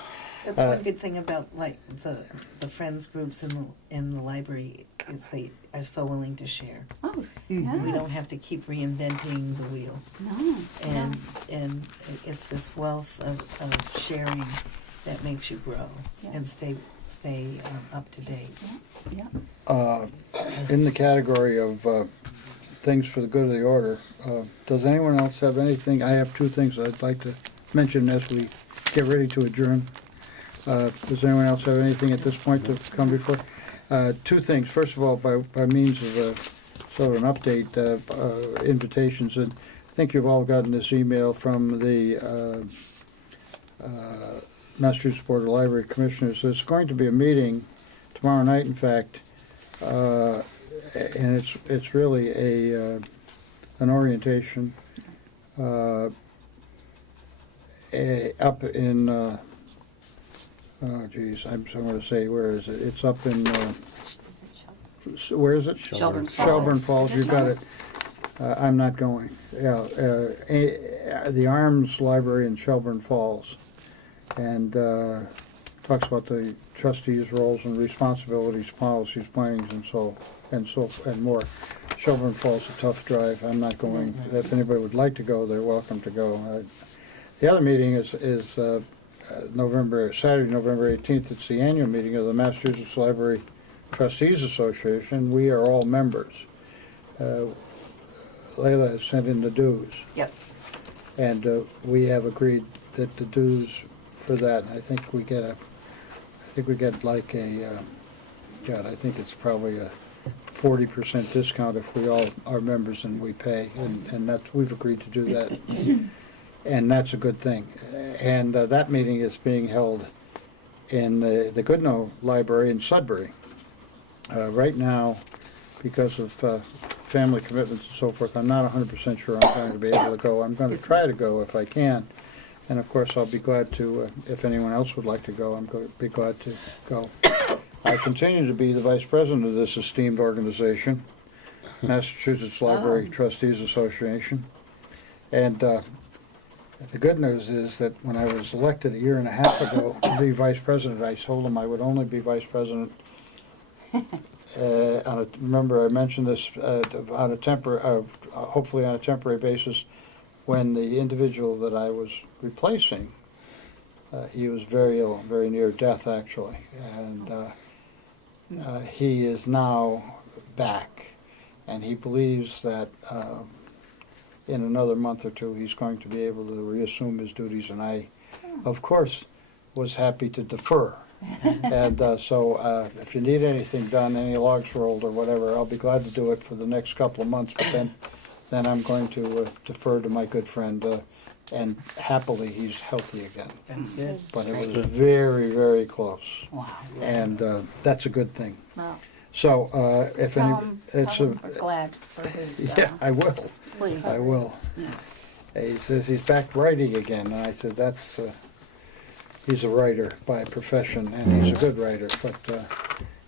That's one good thing about like the friends groups in the library is they are so willing to share. Oh, We don't yes. have to keep reinventing the wheel, No. and it's this wealth of sharing that makes you grow and stay up to date. Yeah. In the category of things for the good of the order, does anyone else have anything? I have two things I'd like to mention as we get ready to adjourn. Does anyone else have anything at this point to come before? Two things. First of all, by means of sort of an update, invitations, and I think you've all gotten this email from the Massachusetts Board of Library Commissioners. There's going to be a meeting tomorrow night, in fact, and it's really an orientation up in. Oh, geez, I'm going to say, where is it? It's up in, where is it? Shelburne Falls. Shelburne Falls, you've got it. I'm not going. Yeah, the Arms Library in Shelburne Falls. And talks about the trustees' roles and responsibilities, policies, plannings, and more. Shelburne Falls is a tough drive. I'm not going. If anybody would like to go, they're welcome to go. The other meeting is Saturday, November 18th. It's the annual meeting of the Massachusetts Library Trustees Association. We are all members. Leila has sent in the dues. Yep. And we have agreed that the dues for that, I think we get like God, I think it's probably a 40% discount if we all are members and we pay, and we've agreed to do that. And that's a good thing. And that meeting is being held in the Goodnow Library in Sudbury. Right now, because of family commitments and so forth, I'm not 100% sure I'm going to be able to go. I'm going to try to go if I can. And of course, I'll be glad to, if anyone else would like to go, I'm going to be glad to go. I continue to be the vice president of this esteemed organization, Massachusetts Library Trustees Association. And the good news is that when I was elected a year and a half ago to be vice president, I told them I would only be vice president. Remember, I mentioned this on a hopefully on a temporary basis. When the individual that I was replacing, he was very ill, very near death actually, and he is now back, and he believes that in another month or two he's going to be able to reassume his duties, and I, of course, was happy to defer. And so if you need anything done, any logs rolled or whatever, I'll be glad to do it for the next couple of months, but then I'm going to defer to my good friend, and happily he's healthy again. That's good. But it was very, very close, Wow. and that's a good thing. Well, So if any, it's tell a, him we're glad for his. yeah, I will, Please. I will. Yes. He says he's back writing again, and I said that's, he's a writer by profession, and he's a good writer, but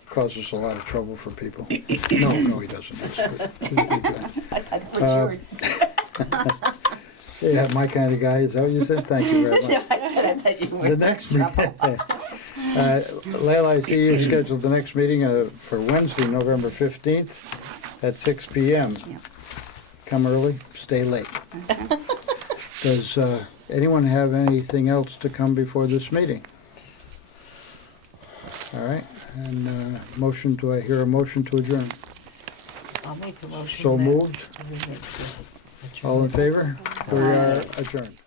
causes a lot of trouble for people. No, he doesn't. He's good. He's a good guy. I thought you were. Yeah, my kind of guy. Is that what you said? Thank you very much. I said that you were. The next meeting, Leila, I see you scheduled the next meeting for Wednesday, November 15th at 6 p.m. Yeah. Come early, stay late. Does anyone have anything else to come before this meeting? All right, and do I hear a motion to adjourn? I'll make a motion. So that moved. we make this All in favor? We are adjourned.